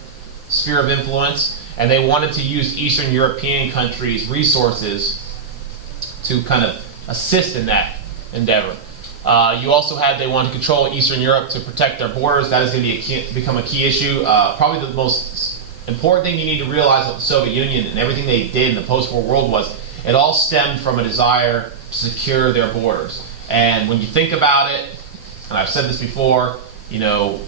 sphere of influence, and they wanted to use Eastern European countries' resources to kind of assist in that endeavor. You also had, they wanted to control Eastern Europe to protect their borders. That is going to become a key issue. Probably the most important thing you need to realize about the Soviet Union and everything they did in the post-war world was it all stemmed from a desire to secure their borders. And when you think about it, and I've said this before, you know,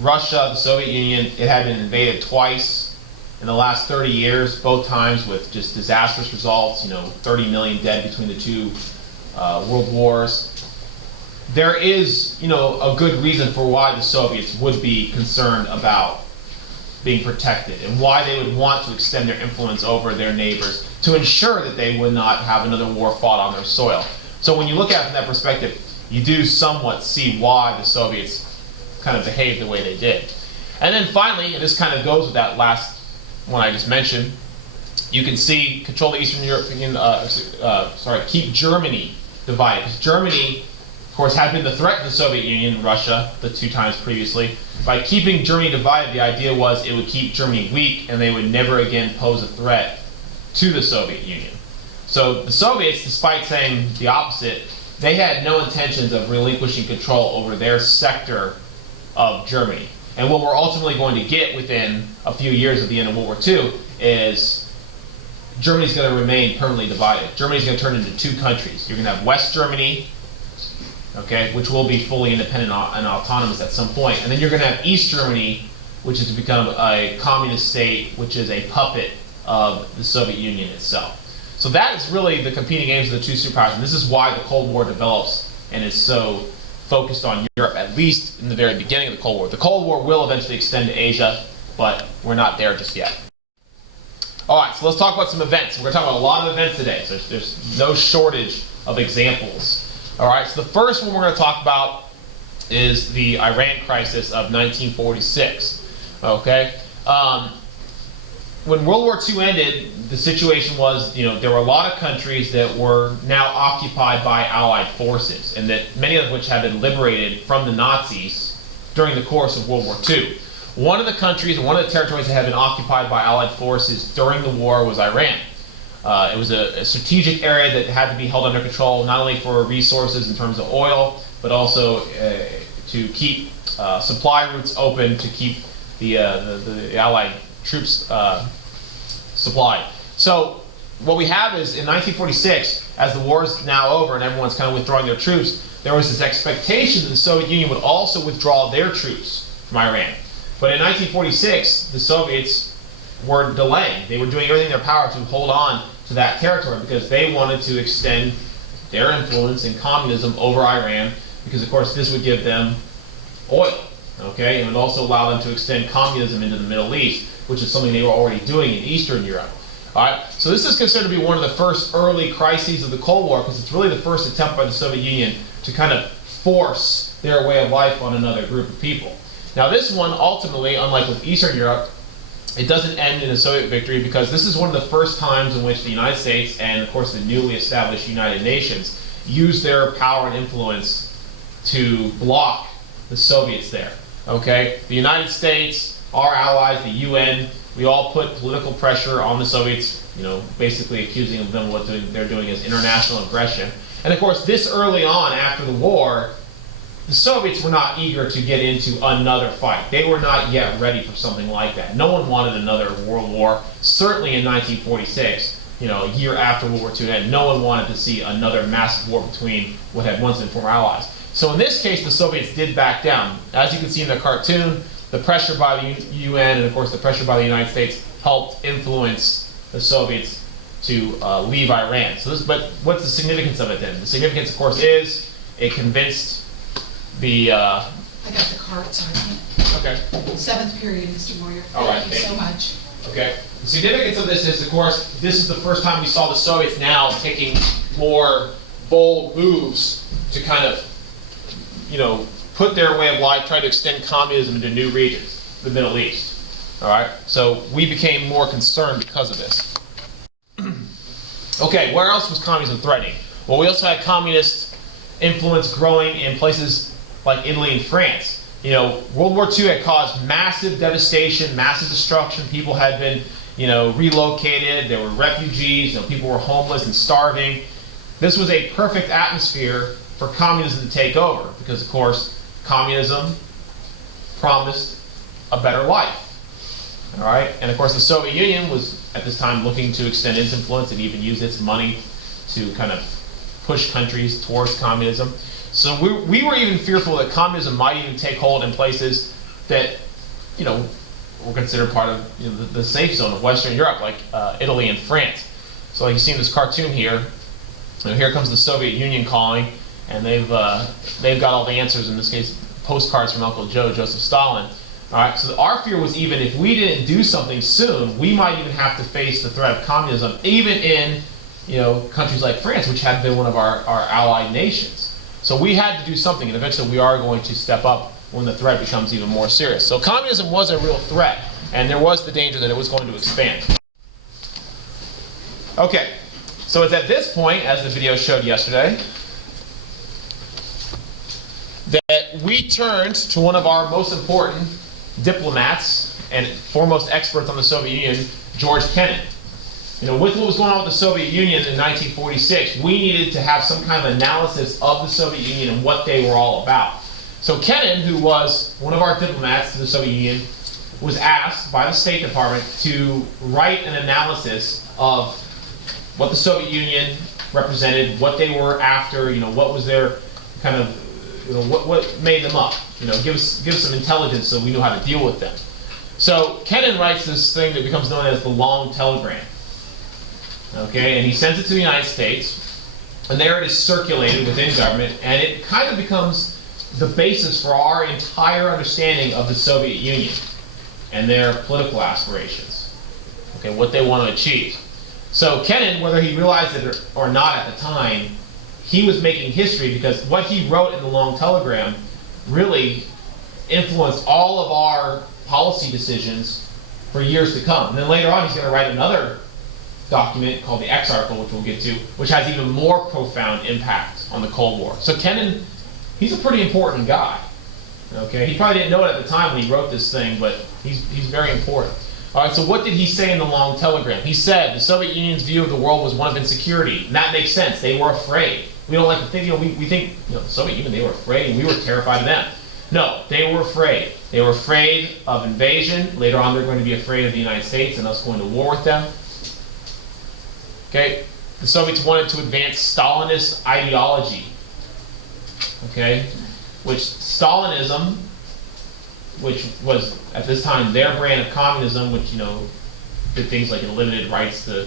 Russia, the Soviet Union, it had been invaded twice in the last 30 years, both times with just disastrous results, you know, 30 million dead between the 2 world wars. There is, you know, a good reason for why the Soviets would be concerned about being protected and why they would want to extend their influence over their neighbors to ensure that they would not have another war fought on their soil. So when you look at it from that perspective, you do somewhat see why the Soviets kind of behaved the way they did. And then finally, and this kind of goes with that last one I just mentioned, you can see control the Eastern European, keep Germany divided. Because Germany, of course, had been the threat to the Soviet Union and Russia the 2 times previously. By keeping Germany divided, the idea was it would keep Germany weak and they would never again pose a threat to the Soviet Union. So the Soviets, despite saying the opposite, they had no intentions of relinquishing control over their sector of Germany. And what we're ultimately going to get within a few years of the end of World War II is Germany's going to remain permanently divided. Germany's going to turn into 2 countries. You're going to have West Germany, okay, which will be fully independent and autonomous at some point. And then you're going to have East Germany, which is to become a communist state, which is a puppet of the Soviet Union itself. So that is really the competing aims of the two superpowers, and this is why the Cold War develops and is so focused on Europe, at least in the very beginning of the Cold War. The Cold War will eventually extend to Asia, but we're not there just yet. All right, so let's talk about some events. We're going to talk about a lot of events today, so there's no shortage of examples. All right, so the first one we're going to talk about is the Iran crisis of 1946. Okay, when World War II ended, the situation was, there were a lot of countries that were now occupied by Allied forces, and that many of which had been liberated from the Nazis during the course of World War II. One of the countries and one of the territories that had been occupied by Allied forces during the war was Iran. It was a strategic area that had to be held under control, not only for resources in terms of oil, but also to keep supply routes open, to keep the Allied troops supplied. So what we have is, in 1946, as the war is now over and everyone's kind of withdrawing their troops, there was this expectation that the Soviet Union would also withdraw their troops from Iran. But in 1946, the Soviets were delaying. They were doing everything in their power to hold on to that territory because they wanted to extend their influence in communism over Iran, because of course this would give them oil, okay? And it would also allow them to extend communism into the Middle East, which is something they were already doing in Eastern Europe. All right, so this is considered to be one of the first early crises of the Cold War, because it's really the first attempt by the Soviet Union to kind of force their way of life on another group of people. Now this one, ultimately, unlike with Eastern Europe, it doesn't end in a Soviet victory, because this is one of the first times in which the United States and, of course, the newly established United Nations used their power and influence to block the Soviets there. Okay, the United States, our allies, the UN, we all put political pressure on the Soviets, basically accusing them of what they're doing as international aggression. And of course, this early on, after the war, the Soviets were not eager to get into another fight. They were not yet ready for something like that. No one wanted another world war. Certainly in 1946, a year after World War II ended, no one wanted to see another massive war between what had once been former allies. So in this case, the Soviets did back down. As you can see in the cartoon, the pressure by the UN and, of course, the pressure by the United States helped influence the Soviets to leave Iran. But what's the significance of it then? The significance, of course, is it convinced the... I got the card, Sergeant. Okay. 7th period, Mr. Moyer. All right, Thank you so much. Okay. The significance of this is, of course, this is the first time we saw the Soviets now taking more bold moves to kind of, put their way of life, try to extend communism into new regions, the Middle East. All right. So we became more concerned because of this. Okay. Where else was communism threatening? Well, we also had communist influence growing in places like Italy and France. World War II had caused massive devastation, massive destruction. People had been, relocated. There were refugees. People were homeless and starving. This was a perfect atmosphere for communism to take over, because, of course, communism promised a better life. All right, and of course, the Soviet Union was at this time looking to extend its influence and even use its money to kind of push countries towards communism. So we were even fearful that communism might even take hold in places that, were considered part of the safe zone of Western Europe, like Italy and France. So like you see in this cartoon here, here comes the Soviet Union calling, and they've got all the answers. In this case, postcards from Uncle Joe, Joseph Stalin. All right. So our fear was, even if we didn't do something soon, we might even have to face the threat of communism, even in countries like France, which had been one of our allied nations. So we had to do something, and eventually we are going to step up when the threat becomes even more serious. So communism was a real threat, and there was the danger that it was going to expand. Okay, so it's at this point, as the video showed yesterday, that we turned to one of our most important diplomats and foremost experts on the Soviet Union, George Kennan. With what was going on with the Soviet Union in 1946, we needed to have some kind of analysis of the Soviet Union and what they were all about. So Kennan, who was one of our diplomats to the Soviet Union, was asked by the State Department to write an analysis of what the Soviet Union represented, what they were after, what was their kind of, what made them up. Give us some intelligence so we know how to deal with them. So Kennan writes this thing that becomes known as the long telegram. Okay, and he sends it to the United States, and there it is circulated within government, and it kind of becomes the basis for our entire understanding of the Soviet Union and their political aspirations. Okay, what they want to achieve. So Kennan, whether he realized it or not at the time, he was making history because what he wrote in the long telegram really influenced all of our policy decisions for years to come. And then later on, he's going to write another document called the X article, which we'll get to, which has even more profound impact on the Cold War. So Kennan, he's a pretty important guy. Okay, he probably didn't know it at the time when he wrote this thing, but he's very important. All right, so what did he say in the long telegram? He said the Soviet Union's view of the world was one of insecurity, and that makes sense. They were afraid. We don't like to think, we think, the Soviet Union, they were afraid, and we were terrified of them. No, they were afraid. They were afraid of invasion. Later on, they're going to be afraid of the United States and us going to war with them. Okay, the Soviets wanted to advance Stalinist ideology. Okay, which Stalinism, which was at this time their brand of communism, which did things like it limited rights to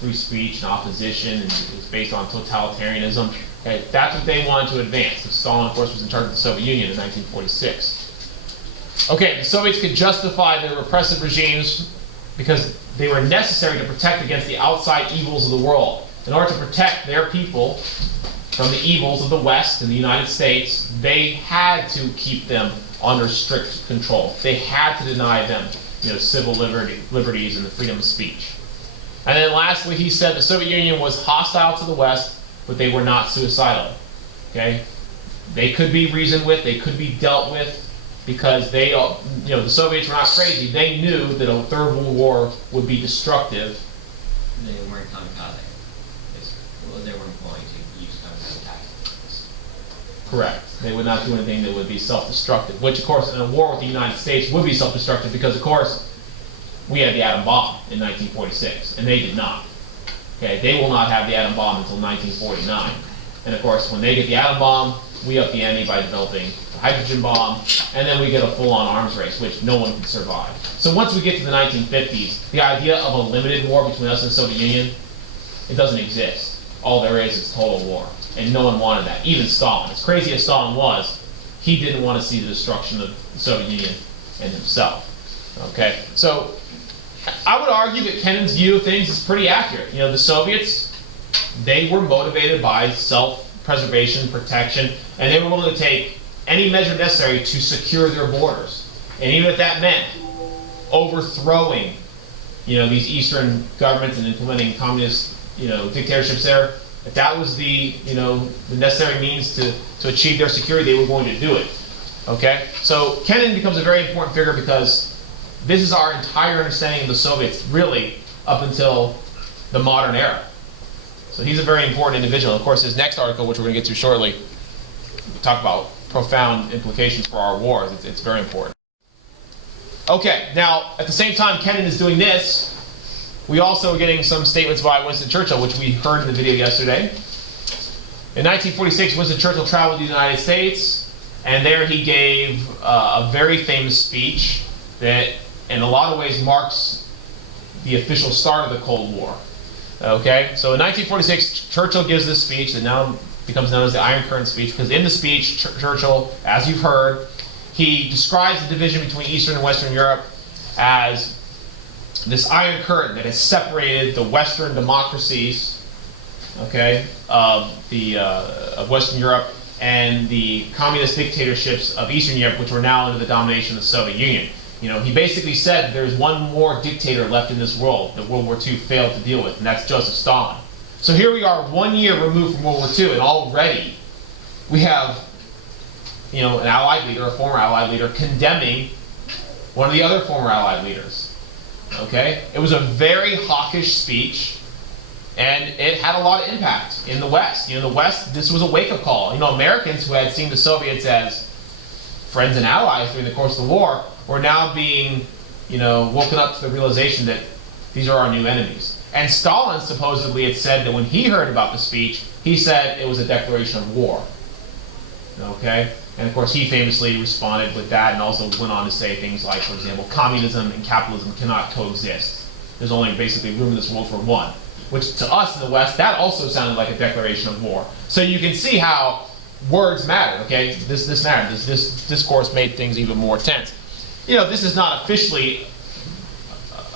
free speech and opposition, and it was based on totalitarianism. Okay, that's what they wanted to advance. So Stalin, of course, was in charge of the Soviet Union in 1946. Okay, the Soviets could justify their repressive regimes because they were necessary to protect against the outside evils of the world. In order to protect their people from the evils of the West and the United States, they had to keep them under strict control. They had to deny them, civil liberties and the freedom of speech. And then lastly, he said the Soviet Union was hostile to the West, but they were not suicidal. Okay, they could be reasoned with, they could be dealt with, because they, the Soviets were not crazy. They knew that a third world war would be destructive. They weren't kamikaze. They weren't going to use kamikaze tactics. Correct. They would not do anything that would be self-destructive, which, of course, in a war with the United States would be self-destructive because, of course, we had the atom bomb in 1946, and they did not. Okay, they will not have the atom bomb until 1949. And, of course, when they get the atom bomb, we up the ante by developing the hydrogen bomb, and then we get a full-on arms race, which no one can survive. So once we get to the 1950s, the idea of a limited war between us and the Soviet Union, it doesn't exist. All there is total war, and no one wanted that. Even Stalin, as crazy as Stalin was, he didn't want to see the destruction of the Soviet Union and himself. Okay, so I would argue that Kennan's view of things is pretty accurate. The Soviets, they were motivated by self-preservation, protection, and they were willing to take any measure necessary to secure their borders. And even if that meant overthrowing, these Eastern governments and implementing communist, dictatorships there, if that was the necessary means to achieve their security, they were going to do it. Okay? So Kennan becomes a very important figure because this is our entire understanding of the Soviets, really, up until the modern era. So he's a very important individual. Of course, his next article, which we're going to get to shortly, we talk about profound implications for our wars. It's very important. Okay, now, at the same time Kennan is doing this, we also are getting some statements by Winston Churchill, which we heard in the video yesterday. In 1946, Winston Churchill traveled to the United States, and there he gave a very famous speech that, in a lot of ways, marks the official start of the Cold War. Okay, so in 1946, Churchill gives this speech that now becomes known as the Iron Curtain speech, because in the speech, Churchill, as you've heard, he describes the division between Eastern and Western Europe as this Iron Curtain that has separated the Western democracies, okay, of Western Europe and the communist dictatorships of Eastern Europe, which were now under the domination of the Soviet Union. He basically said there's one more dictator left in this world that World War II failed to deal with, and that's Joseph Stalin. So here we are 1 year removed from World War II, and already we have, an Allied leader, a former Allied leader, condemning one of the other former Allied leaders. Okay? It was a very hawkish speech, and it had a lot of impact in the West. In the West, this was a wake-up call. Americans who had seen the Soviets as friends and allies during the course of the war were now being, woken up to the realization that these are our new enemies. And Stalin supposedly had said that when he heard about the speech, he said it was a declaration of war. Okay? And of course, he famously responded with that and also went on to say things like, for example, communism and capitalism cannot coexist. There's only basically room in this world for one. Which to us in the West, that also sounded like a declaration of war. So you can see how words matter, okay? This mattered. This discourse made things even more tense. This is not officially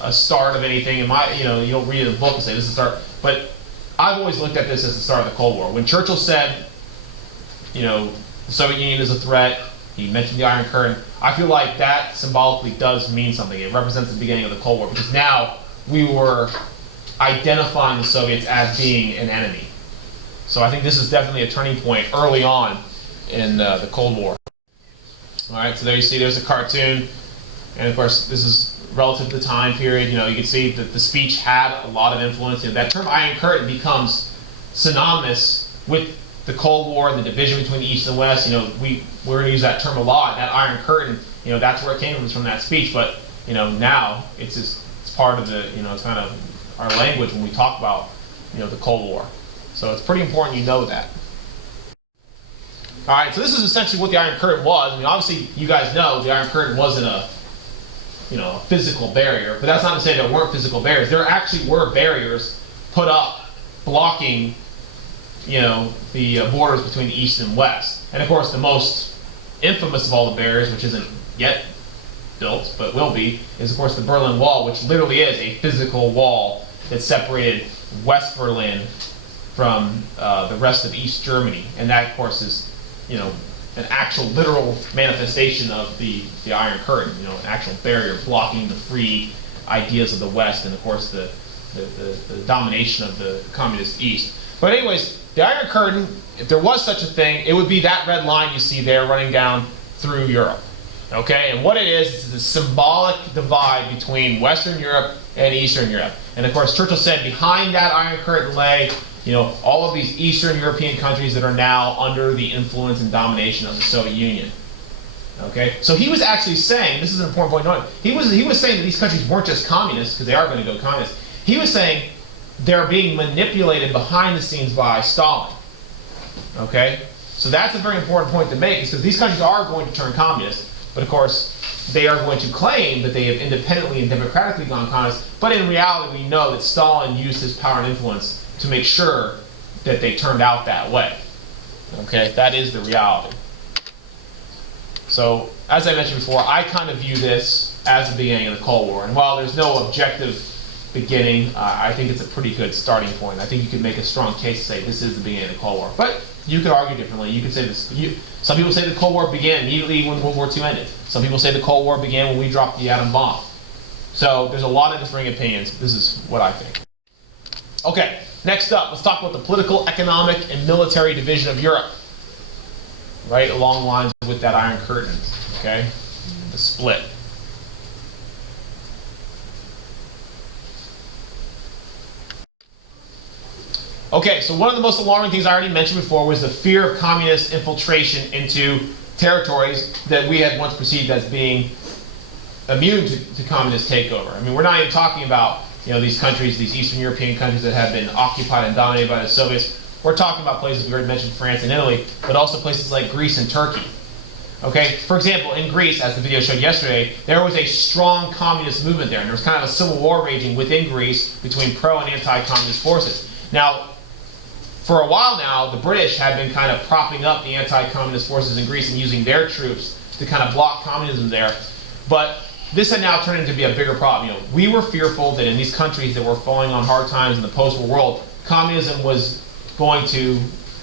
a start of anything. You don't read a book and say this is the start. But I've always looked at this as the start of the Cold War. When Churchill said, the Soviet Union is a threat, he mentioned the Iron Curtain, I feel like that symbolically does mean something. It represents the beginning of the Cold War, because now we were identifying the Soviets as being an enemy. So I think this is definitely a turning point early on in the Cold War. All right, so there you see there's a cartoon. And of course, this is relative to the time period. You can see that the speech had a lot of influence. That term Iron Curtain becomes synonymous with the Cold War and the division between the East and West. We're going to use that term a lot. That Iron Curtain, that's where it came from that speech. But now it's part of the it's kind of our language when we talk about the Cold War. So it's pretty important you know that. All right, so this is essentially what the Iron Curtain was. Obviously you guys know the Iron Curtain wasn't a physical barrier, but that's not to say there weren't physical barriers. There actually were barriers put up blocking the borders between the East and West. And of course the most infamous of all the barriers, which isn't yet built but will be, is of course the Berlin Wall, which literally is a physical wall that separated West Berlin from the rest of East Germany. And that of course is an actual literal manifestation of the Iron Curtain, an actual barrier blocking the free ideas of the West and of course the domination of the communist East. But anyways, the Iron Curtain, if there was such a thing, it would be that red line you see there running down through Europe. Okay, and what it is the symbolic divide between Western Europe and Eastern Europe. And of course, Churchill said behind that Iron Curtain lay, all of these Eastern European countries that are now under the influence and domination of the Soviet Union. Okay, so he was actually saying, this is an important point to note, he was saying that these countries weren't just communists, because they are going to go communist. He was saying they're being manipulated behind the scenes by Stalin. Okay, so that's a very important point to make, because these countries are going to turn communist, but of course they are going to claim that they have independently and democratically gone communist, but in reality we know that Stalin used his power and influence to make sure that they turned out that way. Okay, that is the reality. So, as I mentioned before, I kind of view this as the beginning of the Cold War. And while there's no objective beginning, I think it's a pretty good starting point. I think you could make a strong case to say this is the beginning of the Cold War. But you could argue differently. You could say this. Some people say the Cold War began immediately when World War II ended. Some people say the Cold War began when we dropped the atom bomb. So there's a lot of differing opinions. This is what I think. Okay, next up, let's talk about the political, economic, and military division of Europe. Right along the lines with that Iron Curtain, okay? The split. Okay, so one of the most alarming things I already mentioned before was the fear of communist infiltration into territories that we had once perceived as being immune to communist takeover. I mean, we're not even talking about these countries, these Eastern European countries that have been occupied and dominated by the Soviets. We're talking about places, we already mentioned France and Italy, but also places like Greece and Turkey. Okay, for example, in Greece, as the video showed yesterday, there was a strong communist movement there, and there was kind of a civil war raging within Greece between pro and anti-communist forces. Now, for a while now, the British had been kind of propping up the anti-communist forces in Greece and using their troops to kind of block communism there. But this had now turned into be a bigger problem. We were fearful that in these countries that were falling on hard times in the post-war world, communism was going to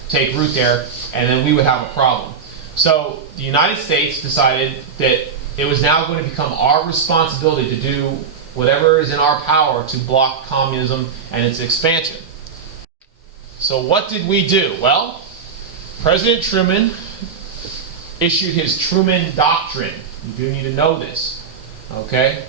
take root there, and then we would have a problem. So the United States decided that it was now going to become our responsibility to do whatever is in our power to block communism and its expansion. So what did we do? Well, President Truman issued his Truman Doctrine. You do need to know this, okay?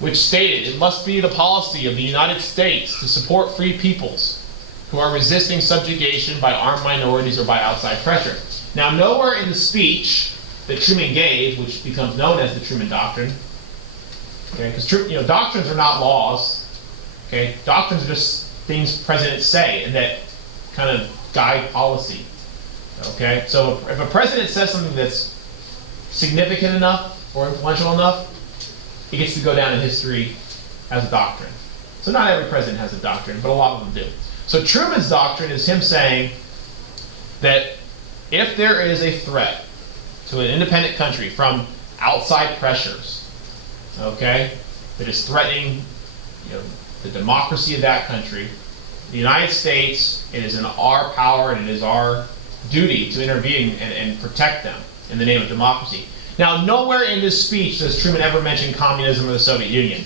Which stated, it must be the policy of the United States to support free peoples who are resisting subjugation by armed minorities or by outside pressure. Now, nowhere in the speech that Truman gave, which becomes known as the Truman Doctrine, okay, because doctrines are not laws, okay? Doctrines are just things presidents say and that kind of guide policy. Okay, so if a president says something that's significant enough or influential enough, it gets to go down in history as a doctrine. So not every president has a doctrine, but a lot of them do. So Truman's doctrine is him saying that if there is a threat to an independent country from outside pressures, okay, that is threatening, the democracy of that country, the United States, it is in our power and it is our duty to intervene and protect them in the name of democracy. Now, nowhere in this speech does Truman ever mention communism or the Soviet Union,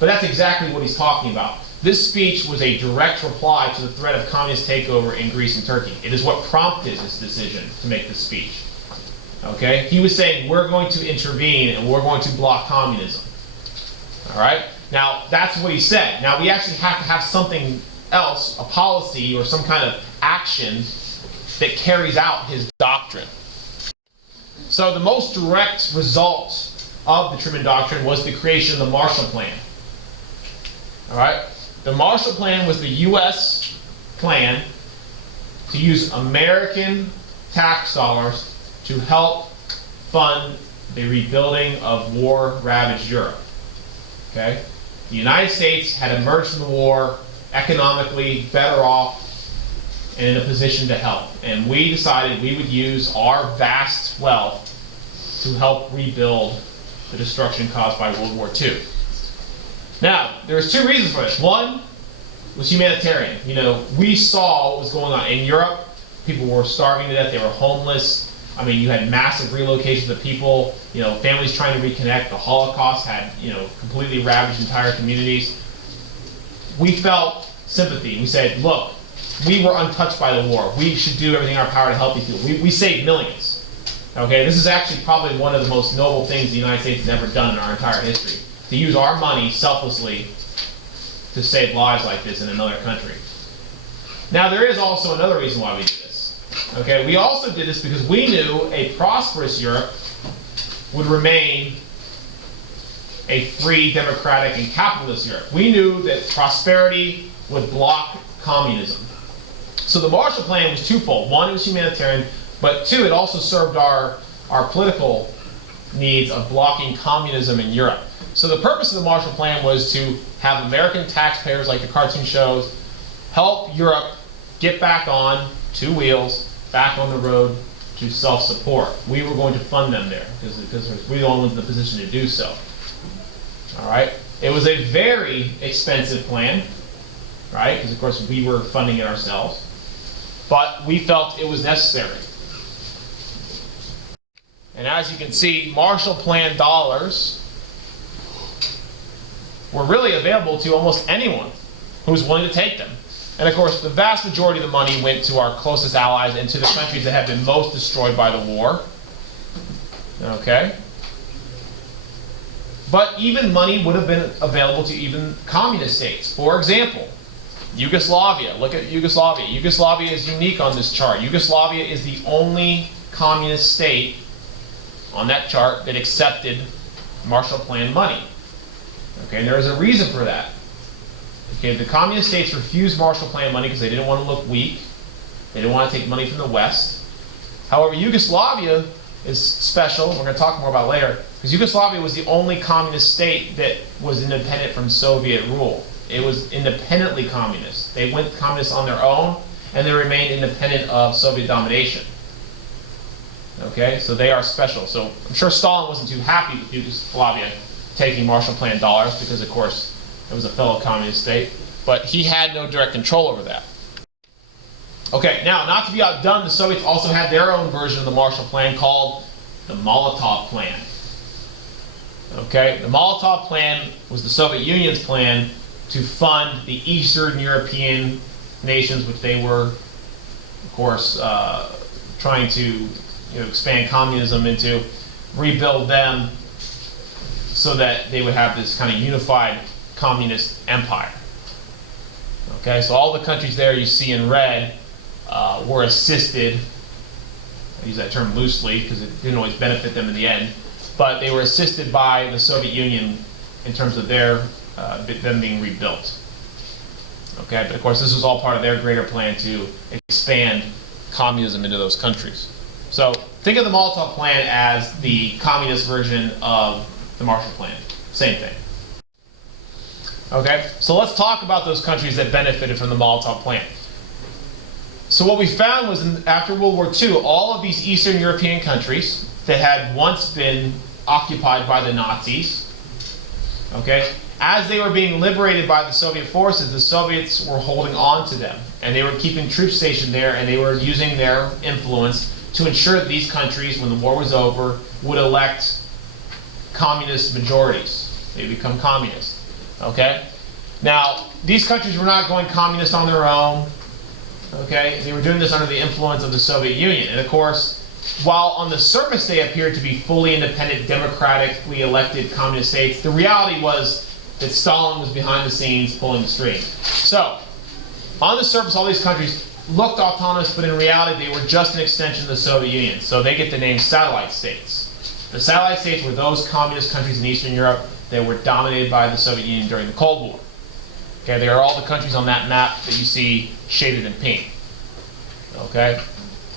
but that's exactly what he's talking about. This speech was a direct reply to the threat of communist takeover in Greece and Turkey. It is what prompted his decision to make this speech. Okay? He was saying, we're going to intervene and we're going to block communism. All right? Now, that's what he said. Now, we actually have to have something else, a policy or some kind of action that carries out his doctrine. So the most direct result of the Truman Doctrine was the creation of the Marshall Plan. All right? The Marshall Plan was the U.S. plan to use American tax dollars to help fund the rebuilding of war-ravaged Europe. Okay? The United States had emerged from the war economically better off and in a position to help. And we decided we would use our vast wealth to help rebuild the destruction caused by World War II. Now, there's two reasons for this. One was humanitarian. We saw what was going on in Europe. People were starving to death. They were homeless. I mean, you had massive relocations of people. Families trying to reconnect. The Holocaust had, completely ravaged entire communities. We felt sympathy. We said, look, we were untouched by the war. We should do everything in our power to help these people. We saved millions. Okay, this is actually probably one of the most noble things the United States has ever done in our entire history. To use our money selflessly to save lives like this in another country. Now, there is also another reason why we did this. Okay, we also did this because we knew a prosperous Europe would remain a free, democratic, and capitalist Europe. We knew that prosperity would block communism. So the Marshall Plan was twofold. One, it was humanitarian, but two, it also served our political needs of blocking communism in Europe. So the purpose of the Marshall Plan was to have American taxpayers, like the cartoon shows, help Europe get back on two wheels, back on the road to self-support. We were going to fund them there because we were the only ones in the position to do so. All right? It was a very expensive plan, right? Because, of course, we were funding it ourselves. But we felt it was necessary. And as you can see, Marshall Plan dollars were really available to almost anyone who was willing to take them. And of course, the vast majority of the money went to our closest allies and to the countries that have been most destroyed by the war. Okay? But even money would have been available to even communist states. For example, Yugoslavia. Look at Yugoslavia. Yugoslavia is unique on this chart. Yugoslavia is the only communist state on that chart that accepted Marshall Plan money. Okay, and there is a reason for that. Okay, the communist states refused Marshall Plan money because they didn't want to look weak. They didn't want to take money from the West. However, Yugoslavia is special, and we're going to talk more about it later, because Yugoslavia was the only communist state that was independent from Soviet rule. It was independently communist. They went communist on their own, and they remained independent of Soviet domination. Okay, so they are special. So I'm sure Stalin wasn't too happy with Yugoslavia taking Marshall Plan dollars because, of course, it was a fellow communist state, but he had no direct control over that. Okay, now, not to be outdone, the Soviets also had their own version of the Marshall Plan called the Molotov Plan. Okay, the Molotov Plan was the Soviet Union's plan to fund the Eastern European nations, which they were, of course, trying to expand communism into, rebuild them so that they would have this kind of unified communist empire. Okay, so all the countries there you see in red were assisted, I use that term loosely because it didn't always benefit them in the end, but they were assisted by the Soviet Union in terms of them being rebuilt. Okay, but of course this was all part of their greater plan to expand communism into those countries. So think of the Molotov Plan as the communist version of the Marshall Plan. Same thing. Okay, so let's talk about those countries that benefited from the Molotov Plan. So what we found was after World War II, all of these Eastern European countries that had once been occupied by the Nazis, okay, as they were being liberated by the Soviet forces, the Soviets were holding on to them, and they were keeping troops stationed there, and they were using their influence to ensure that these countries, when the war was over, would elect communist majorities. They become communist. Okay? Now, these countries were not going communist on their own. Okay? They were doing this under the influence of the Soviet Union. And of course, while on the surface they appeared to be fully independent, democratically elected communist states, the reality was that Stalin was behind the scenes pulling the strings. So, on the surface, all these countries looked autonomous, but in reality, they were just an extension of the Soviet Union. So they get the name satellite states. The satellite states were those communist countries in Eastern Europe that were dominated by the Soviet Union during the Cold War. Okay, they are all the countries on that map that you see shaded in pink. Okay?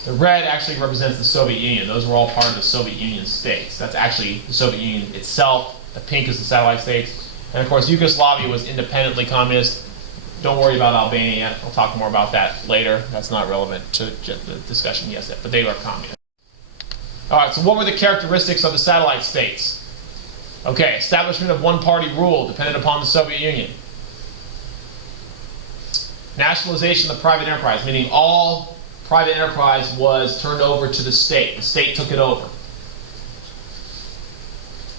The red actually represents the Soviet Union. Those were all part of the Soviet Union states. That's actually the Soviet Union itself. The pink is the satellite states. And of course, Yugoslavia was independently communist. Don't worry about Albania yet. I'll talk more about that later. That's not relevant to the discussion yet, but they are communist. All right, so what were the characteristics of the satellite states? Okay, establishment of one-party rule dependent upon the Soviet Union. Nationalization of private enterprise, meaning all private enterprise was turned over to the state. The state took it over.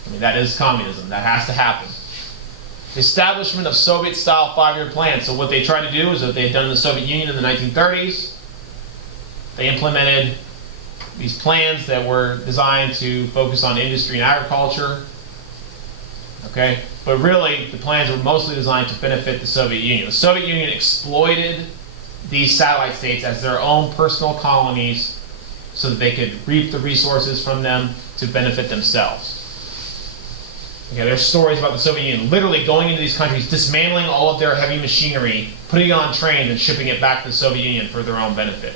I mean, that is communism. That has to happen. Establishment of Soviet-style five-year plans. So what they tried to do is what they had done in the Soviet Union in the 1930s. They implemented these plans that were designed to focus on industry and agriculture. Okay? But really, the plans were mostly designed to benefit the Soviet Union. The Soviet Union exploited these satellite states as their own personal colonies so that they could reap the resources from them to benefit themselves. Okay, there's stories about the Soviet Union literally going into these countries, dismantling all of their heavy machinery, putting it on trains and shipping it back to the Soviet Union for their own benefit.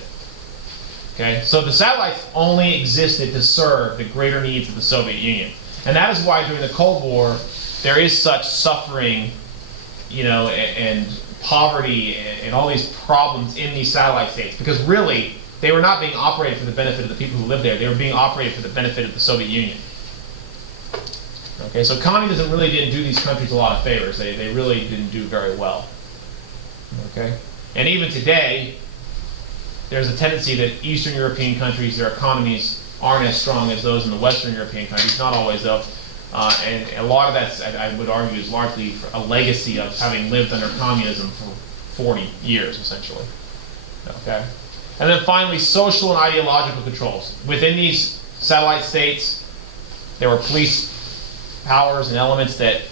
Okay, so the satellites only existed to serve the greater needs of the Soviet Union. And that is why during the Cold War, there is such suffering, you know, and poverty and all these problems in these satellite states. Because really, they were not being operated for the benefit of the people who lived there. They were being operated for the benefit of the Soviet Union. Okay, so communism really didn't do these countries a lot of favors. They really didn't do very well. Okay, and even today, there's a tendency that Eastern European countries, their economies aren't as strong as those in the Western European countries. Not always, though. And a lot of that, I would argue, is largely a legacy of having lived under communism for 40 years, essentially. Okay, and then finally, social and ideological controls. Within these satellite states, there were police powers and elements that,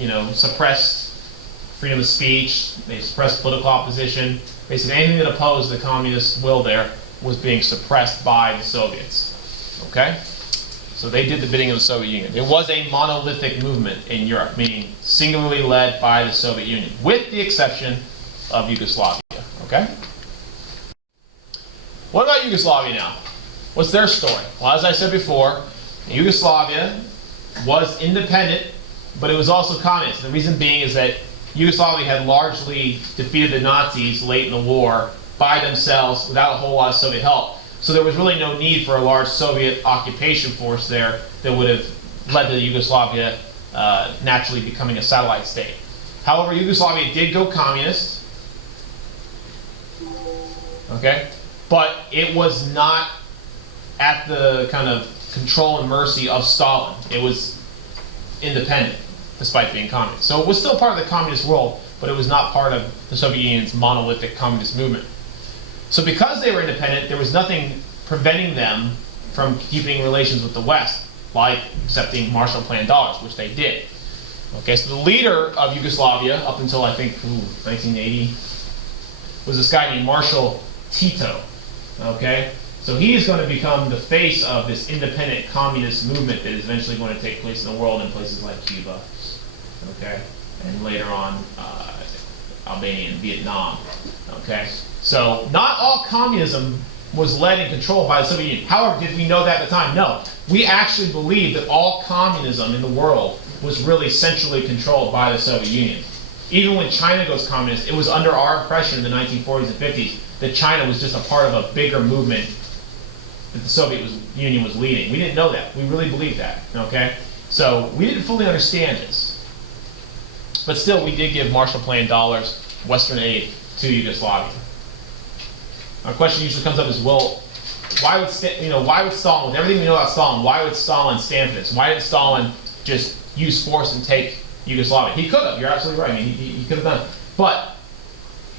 you know, suppressed freedom of speech. They suppressed political opposition. Basically, anything that opposed the communist will there was being suppressed by the Soviets. Okay? So they did the bidding of the Soviet Union. It was a monolithic movement in Europe, meaning singularly led by the Soviet Union, with the exception of Yugoslavia. Okay? What about Yugoslavia now? What's their story? Well, as I said before, Yugoslavia was independent, but it was also communist. The reason being is that Yugoslavia had largely defeated the Nazis late in the war by themselves without a whole lot of Soviet help. So there was really no need for a large Soviet occupation force there that would have led to Yugoslavia naturally becoming a satellite state. However, Yugoslavia did go communist, okay, but it was not at the kind of control and mercy of Stalin. It was independent, despite being communist. So it was still part of the communist world, but it was not part of the Soviet Union's monolithic communist movement. So because they were independent, there was nothing preventing them from keeping relations with the West, like accepting Marshall Plan dollars, which they did. Okay, so the leader of Yugoslavia, up until I think 1980, was this guy named Marshal Tito. Okay? So he's going to become the face of this independent communist movement that is eventually going to take place in the world in places like Cuba, okay, and later on Albania and Vietnam, okay. So not all communism was led and controlled by the Soviet Union. However, did we know that at the time? No. We actually believed that all communism in the world was really centrally controlled by the Soviet Union. Even when China goes communist, it was under our impression in the 1940s and 50s that China was just a part of a bigger movement that the Soviet Union was leading. We didn't know that. We really believed that, okay? So we didn't fully understand this. But still, we did give Marshall Plan dollars, Western aid, to Yugoslavia. Our question usually comes up is, well, why would Stalin, with everything we know about Stalin, why would Stalin stand for this? Why didn't Stalin just use force and take Yugoslavia? He could have. You're absolutely right. I mean, he could have done it. But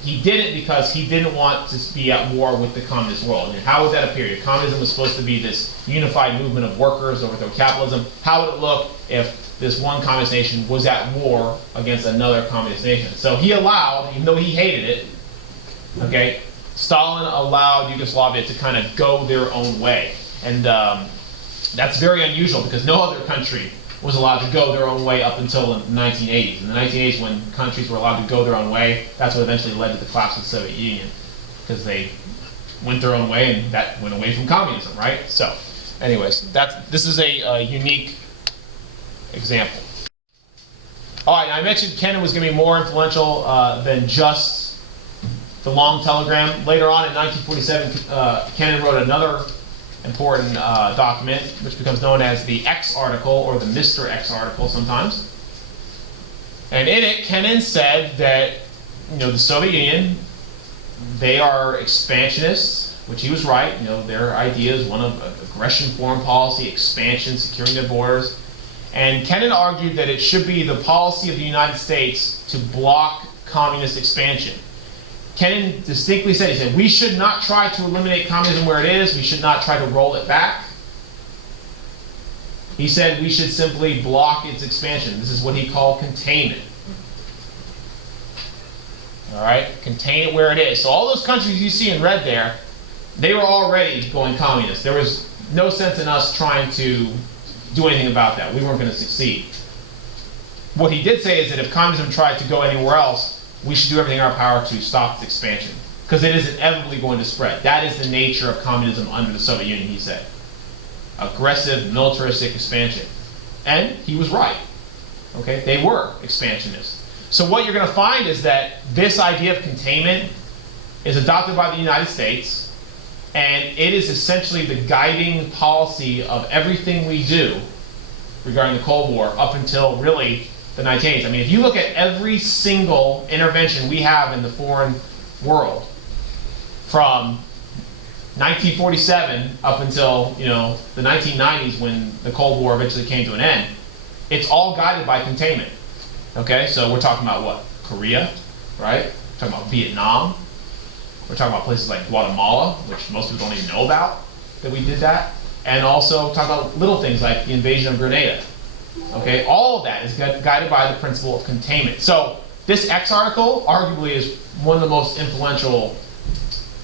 he didn't because he didn't want to be at war with the communist world. And how would that appear? Communism was supposed to be this unified movement of workers overthrow capitalism. How would it look if this one communist nation was at war against another communist nation? So he allowed, even though he hated it, okay, Stalin allowed Yugoslavia to kind of go their own way. And that's very unusual because no other country was allowed to go their own way up until the 1980s. In the 1980s, when countries were allowed to go their own way, that's what eventually led to the collapse of the Soviet Union, because they went their own way and that went away from communism, right? So, anyways, this is a unique example. All right, I mentioned Kennan was going to be more influential than just the long telegram. Later on in 1947, Kennan wrote another important document, which becomes known as the X article, or the Mr. X article sometimes. And in it, Kennan said that, the Soviet Union, they are expansionists, which he was right. Their idea is one of aggression, foreign policy, expansion, securing their borders. And Kennan argued that it should be the policy of the United States to block communist expansion. Kennan distinctly said, he said, we should not try to eliminate communism where it is. We should not try to roll it back. He said we should simply block its expansion. This is what he called containment. All right, contain it where it is. So all those countries you see in red there, they were already going communist. There was no sense in us trying to do anything about that. We weren't going to succeed. What he did say is that if communism tried to go anywhere else, we should do everything in our power to stop its expansion, because it is inevitably going to spread. That is the nature of communism under the Soviet Union, he said. Aggressive, militaristic expansion. And he was right. Okay, they were expansionists. So what you're going to find is that this idea of containment is adopted by the United States, and it is essentially the guiding policy of everything we do regarding the Cold War up until really the 1980s. I mean, if you look at every single intervention we have in the foreign world, from 1947 up until the 1990s, when the Cold War eventually came to an end, it's all guided by containment. Okay, so we're talking about what? Korea, right? We're talking about Vietnam. We're talking about places like Guatemala, which most people don't even know about that we did that, and also talking about little things like the invasion of Grenada. Okay, all of that is guided by the principle of containment. So this X article arguably is one of the most influential,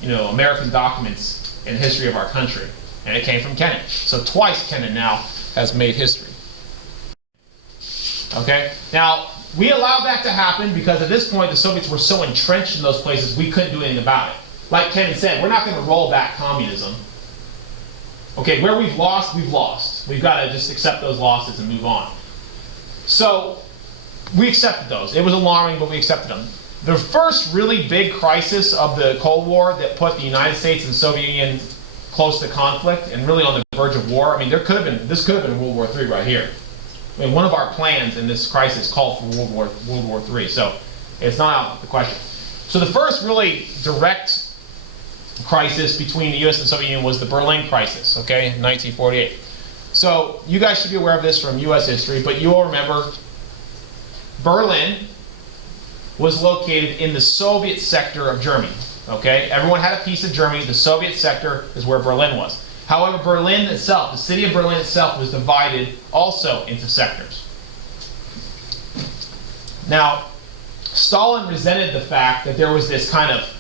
American documents in the history of our country, and it came from Kennan. So twice Kennan now has made history. Okay, now we allowed that to happen because at this point the Soviets were so entrenched in those places we couldn't do anything about it. Like Kennan said, we're not going to roll back communism. Okay, where we've lost, we've lost. We've got to just accept those losses and move on. So we accepted those. It was alarming, but we accepted them. The first really big crisis of the Cold War that put the United States and the Soviet Union close to conflict and really on the verge of war. I mean, this could have been World War III right here. I mean, one of our plans in this crisis called for World War III, so it's not out of the question. So the first really direct crisis between the U.S. and the Soviet Union was the Berlin crisis, okay, in 1948. So you guys should be aware of this from U.S. history, but you all remember Berlin was located in the Soviet sector of Germany, okay? Everyone had a piece of Germany. The Soviet sector is where Berlin was. However, Berlin itself, the city of Berlin itself, was divided also into sectors. Now, Stalin resented the fact that there was this kind of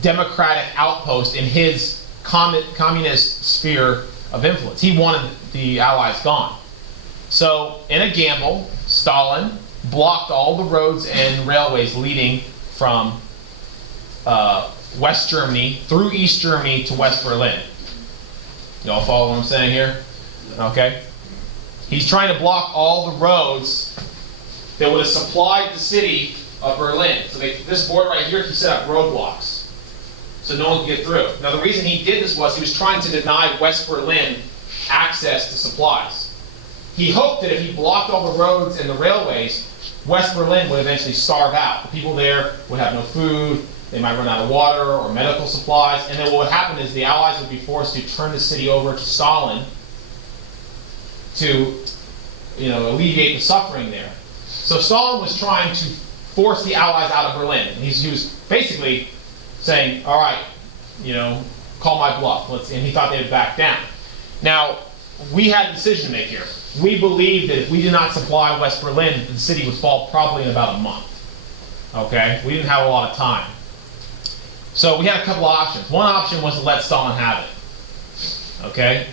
democratic outpost in his communist sphere of influence. He wanted the Allies gone. So, in a gamble, Stalin blocked all the roads and railways leading from West Germany through East Germany to West Berlin. Y'all follow what I'm saying here? Okay? He's trying to block all the roads that would have supplied the city of Berlin. So this border right here, he set up roadblocks so no one could get through. Now the reason he did this was he was trying to deny West Berlin access to supplies. He hoped that if he blocked all the roads and the railways, West Berlin would eventually starve out. The people there would have no food, they might run out of water or medical supplies, and then what would happen is the Allies would be forced to turn the city over to Stalin to, alleviate the suffering there. So Stalin was trying to force the Allies out of Berlin. And he was basically saying, all right, call my bluff. And he thought they would back down. Now, we had a decision to make here. We believed that if we did not supply West Berlin, the city would fall probably in about a month. Okay? We didn't have a lot of time. So we had a couple of options. One option was to let Stalin have it. Okay?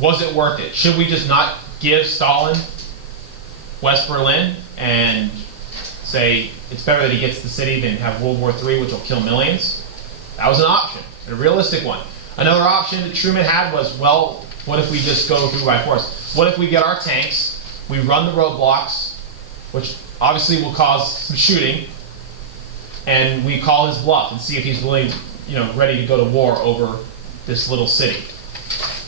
Was it worth it? Should we just not give Stalin West Berlin and say it's better that he gets the city than have World War III, which will kill millions? That was an option, a realistic one. Another option that Truman had was, well, what if we just go through by force? What if we get our tanks, we run the roadblocks, which obviously will cause some shooting, and we call his bluff and see if he's really, ready to go to war over this little city.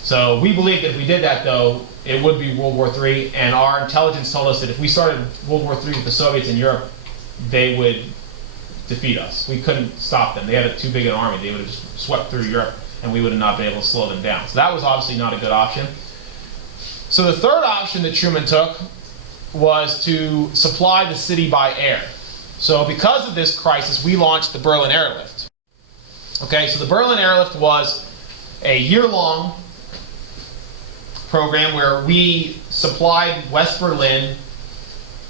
So we believed that if we did that, though, it would be World War III, and our intelligence told us that if we started World War III with the Soviets in Europe, they would defeat us. We couldn't stop them. They had too big an army. They would have just swept through Europe, and we would have not been able to slow them down. So that was obviously not a good option. So the third option that Truman took was to supply the city by air. So because of this crisis, we launched the Berlin Airlift. Okay, so the Berlin Airlift was a year-long program where we supplied West Berlin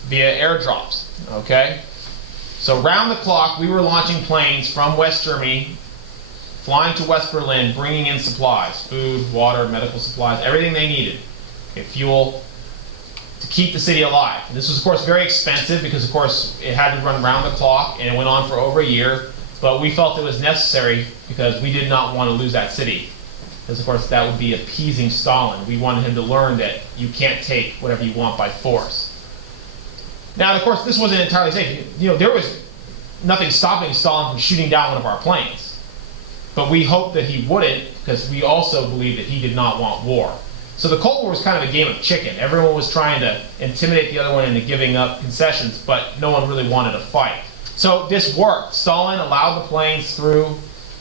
via airdrops. Okay, so round the clock we were launching planes from West Germany, flying to West Berlin, bringing in supplies, food, water, medical supplies, everything they needed, fuel, to keep the city alive. And this was, of course, very expensive because, of course, it had to run round the clock, and it went on for over a year. But we felt it was necessary because we did not want to lose that city. Because, of course, that would be appeasing Stalin. We wanted him to learn that you can't take whatever you want by force. Now, of course, this wasn't entirely safe. There was nothing stopping Stalin from shooting down one of our planes. But we hoped that he wouldn't, because we also believed that he did not want war. So the Cold War was kind of a game of chicken. Everyone was trying to intimidate the other one into giving up concessions, but no one really wanted to fight. So this worked. Stalin allowed the planes through.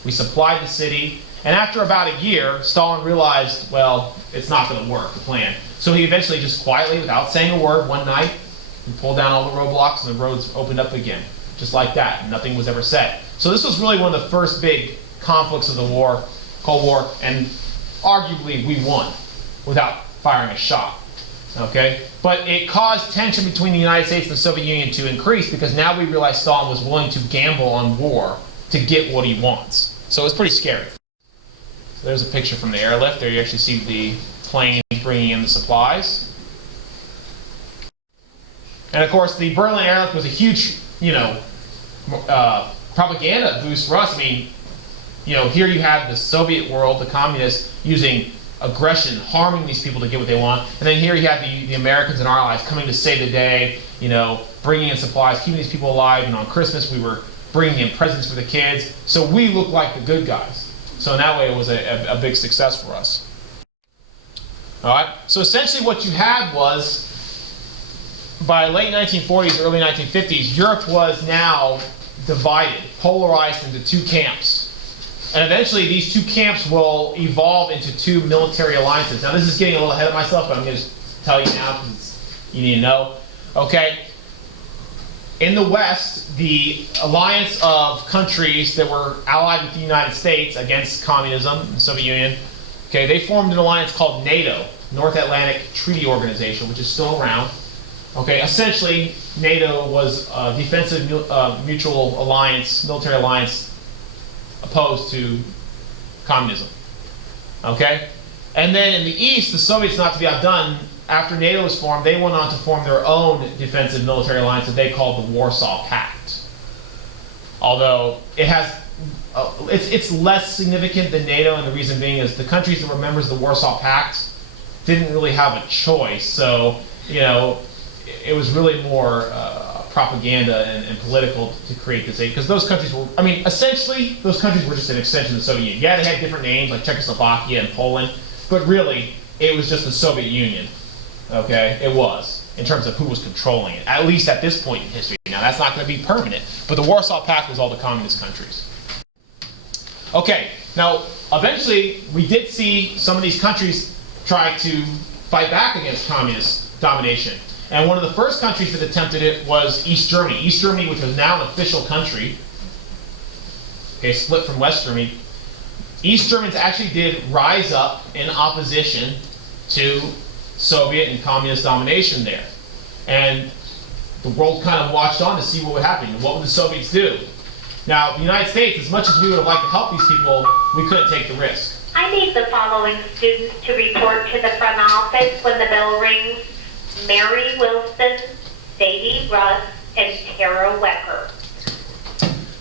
We supplied the city. And after about a year, Stalin realized, well, it's not going to work, the plan. So he eventually just quietly, without saying a word, one night, he pulled down all the roadblocks and the roads opened up again. Just like that. And nothing was ever said. So this was really one of the first big conflicts of the war, Cold War, and arguably we won without firing a shot. Okay? But it caused tension between the United States and the Soviet Union to increase because now we realized Stalin was willing to gamble on war to get what he wants. So it was pretty scary. So there's a picture from the airlift. There you actually see the plane bringing in the supplies. And of course, the Berlin airlift was a huge, propaganda boost for us. I mean, here you have the Soviet world, the communists, using aggression, harming these people to get what they want. And then here you have the Americans and our allies coming to save the day, bringing in supplies, keeping these people alive. And on Christmas, we were bringing in presents for the kids. So we looked like the good guys. So in that way, it was a big success for us. All right. So essentially what you had was, by late 1940s, early 1950s, Europe was now divided, polarized into two camps. And eventually these two camps will evolve into two military alliances. Now this is getting a little ahead of myself, but I'm going to tell you now because you need to know. Okay. In the West, the alliance of countries that were allied with the United States against communism and the Soviet Union, okay, they formed an alliance called NATO, North Atlantic Treaty Organization, which is still around. Okay, essentially, NATO was a defensive mutual alliance, military alliance, opposed to communism. Okay? And then in the East, the Soviets, not to be outdone, after NATO was formed, they went on to form their own defensive military alliance that they called the Warsaw Pact. although it has, it's less significant than NATO, and the reason being is the countries that were members of the Warsaw Pact didn't really have a choice. So, you know, it was really more propaganda and political to create this aid, because those countries were, I mean, essentially, those countries were just an extension of the Soviet Union. Yeah, they had different names like Czechoslovakia and Poland, but really, it was just the Soviet Union, okay? It was, in terms of who was controlling it, at least at this point in history. Now, that's not going to be permanent, but the Warsaw Pact was all the communist countries. Okay, now, eventually, we did see some of these countries try to fight back against communist domination. And one of the first countries that attempted it was East Germany. East Germany, which was now an official country, okay, split from West Germany. East Germans actually did rise up in opposition to Soviet and communist domination there. And the world kind of watched on to see what would happen. What would the Soviets do? Now, the United States, as much as we would have liked to help these people, we couldn't take the risk. I need the following students to report to the front office when the bell rings. Mary Wilson, Sadie Russ, and Tara Wecker.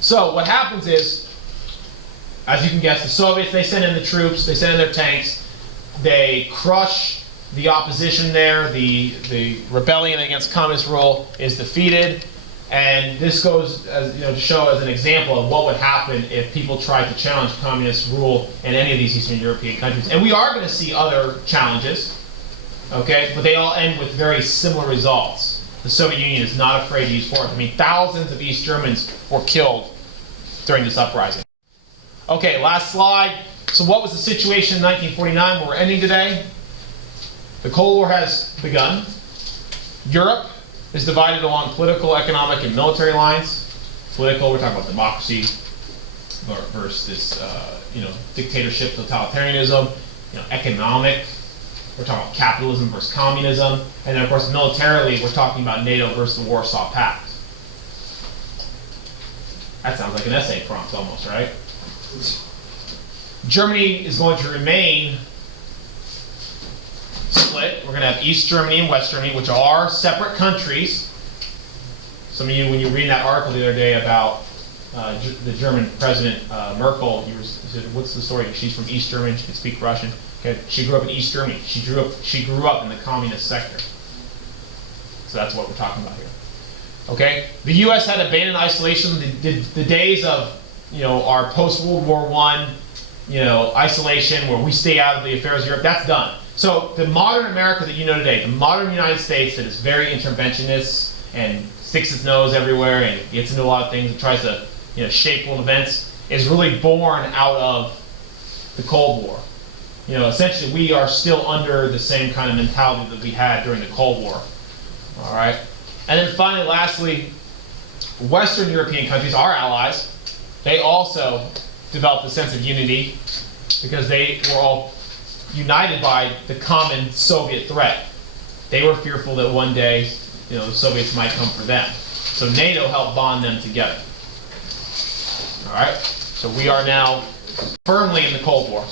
So what happens is, as you can guess, the Soviets, they send in the troops, they send in their tanks, they crush the opposition there, the rebellion against communist rule is defeated, and this goes as, you know, to show as an example of what would happen if people tried to challenge communist rule in any of these Eastern European countries. And we are going to see other challenges. Okay, but they all end with very similar results. The Soviet Union is not afraid to use force. I mean, thousands of East Germans were killed during this uprising. Okay, last slide. So what was the situation in 1949 where we're ending today? The Cold War has begun. Europe is divided along political, economic, and military lines. Political, we're talking about democracy versus dictatorship, totalitarianism. Economic, we're talking about capitalism versus communism. And then, of course, militarily, we're talking about NATO versus the Warsaw Pact. That sounds like an essay prompt almost, right? Germany is going to remain split. We're going to have East Germany and West Germany, which are separate countries. Some of you, when you read that article the other day about the German President Merkel, you said, what's the story? She's from East Germany, she can speak Russian. Okay, she grew up in East Germany. She grew up in the communist sector. So that's what we're talking about here. Okay, the U.S. had abandoned isolation. The days of our post-World War I, isolation where we stay out of the affairs of Europe, that's done. So the modern America that you know today, the modern United States that is very interventionist and sticks its nose everywhere and gets into a lot of things and tries to shape world events, is really born out of the Cold War. Essentially, we are still under the same kind of mentality that we had during the Cold War. All right? And then finally, lastly, Western European countries, our allies, they also developed a sense of unity because they were all united by the common Soviet threat. They were fearful that one day, the Soviets might come for them. So NATO helped bond them together. All right? So we are now firmly in the Cold War.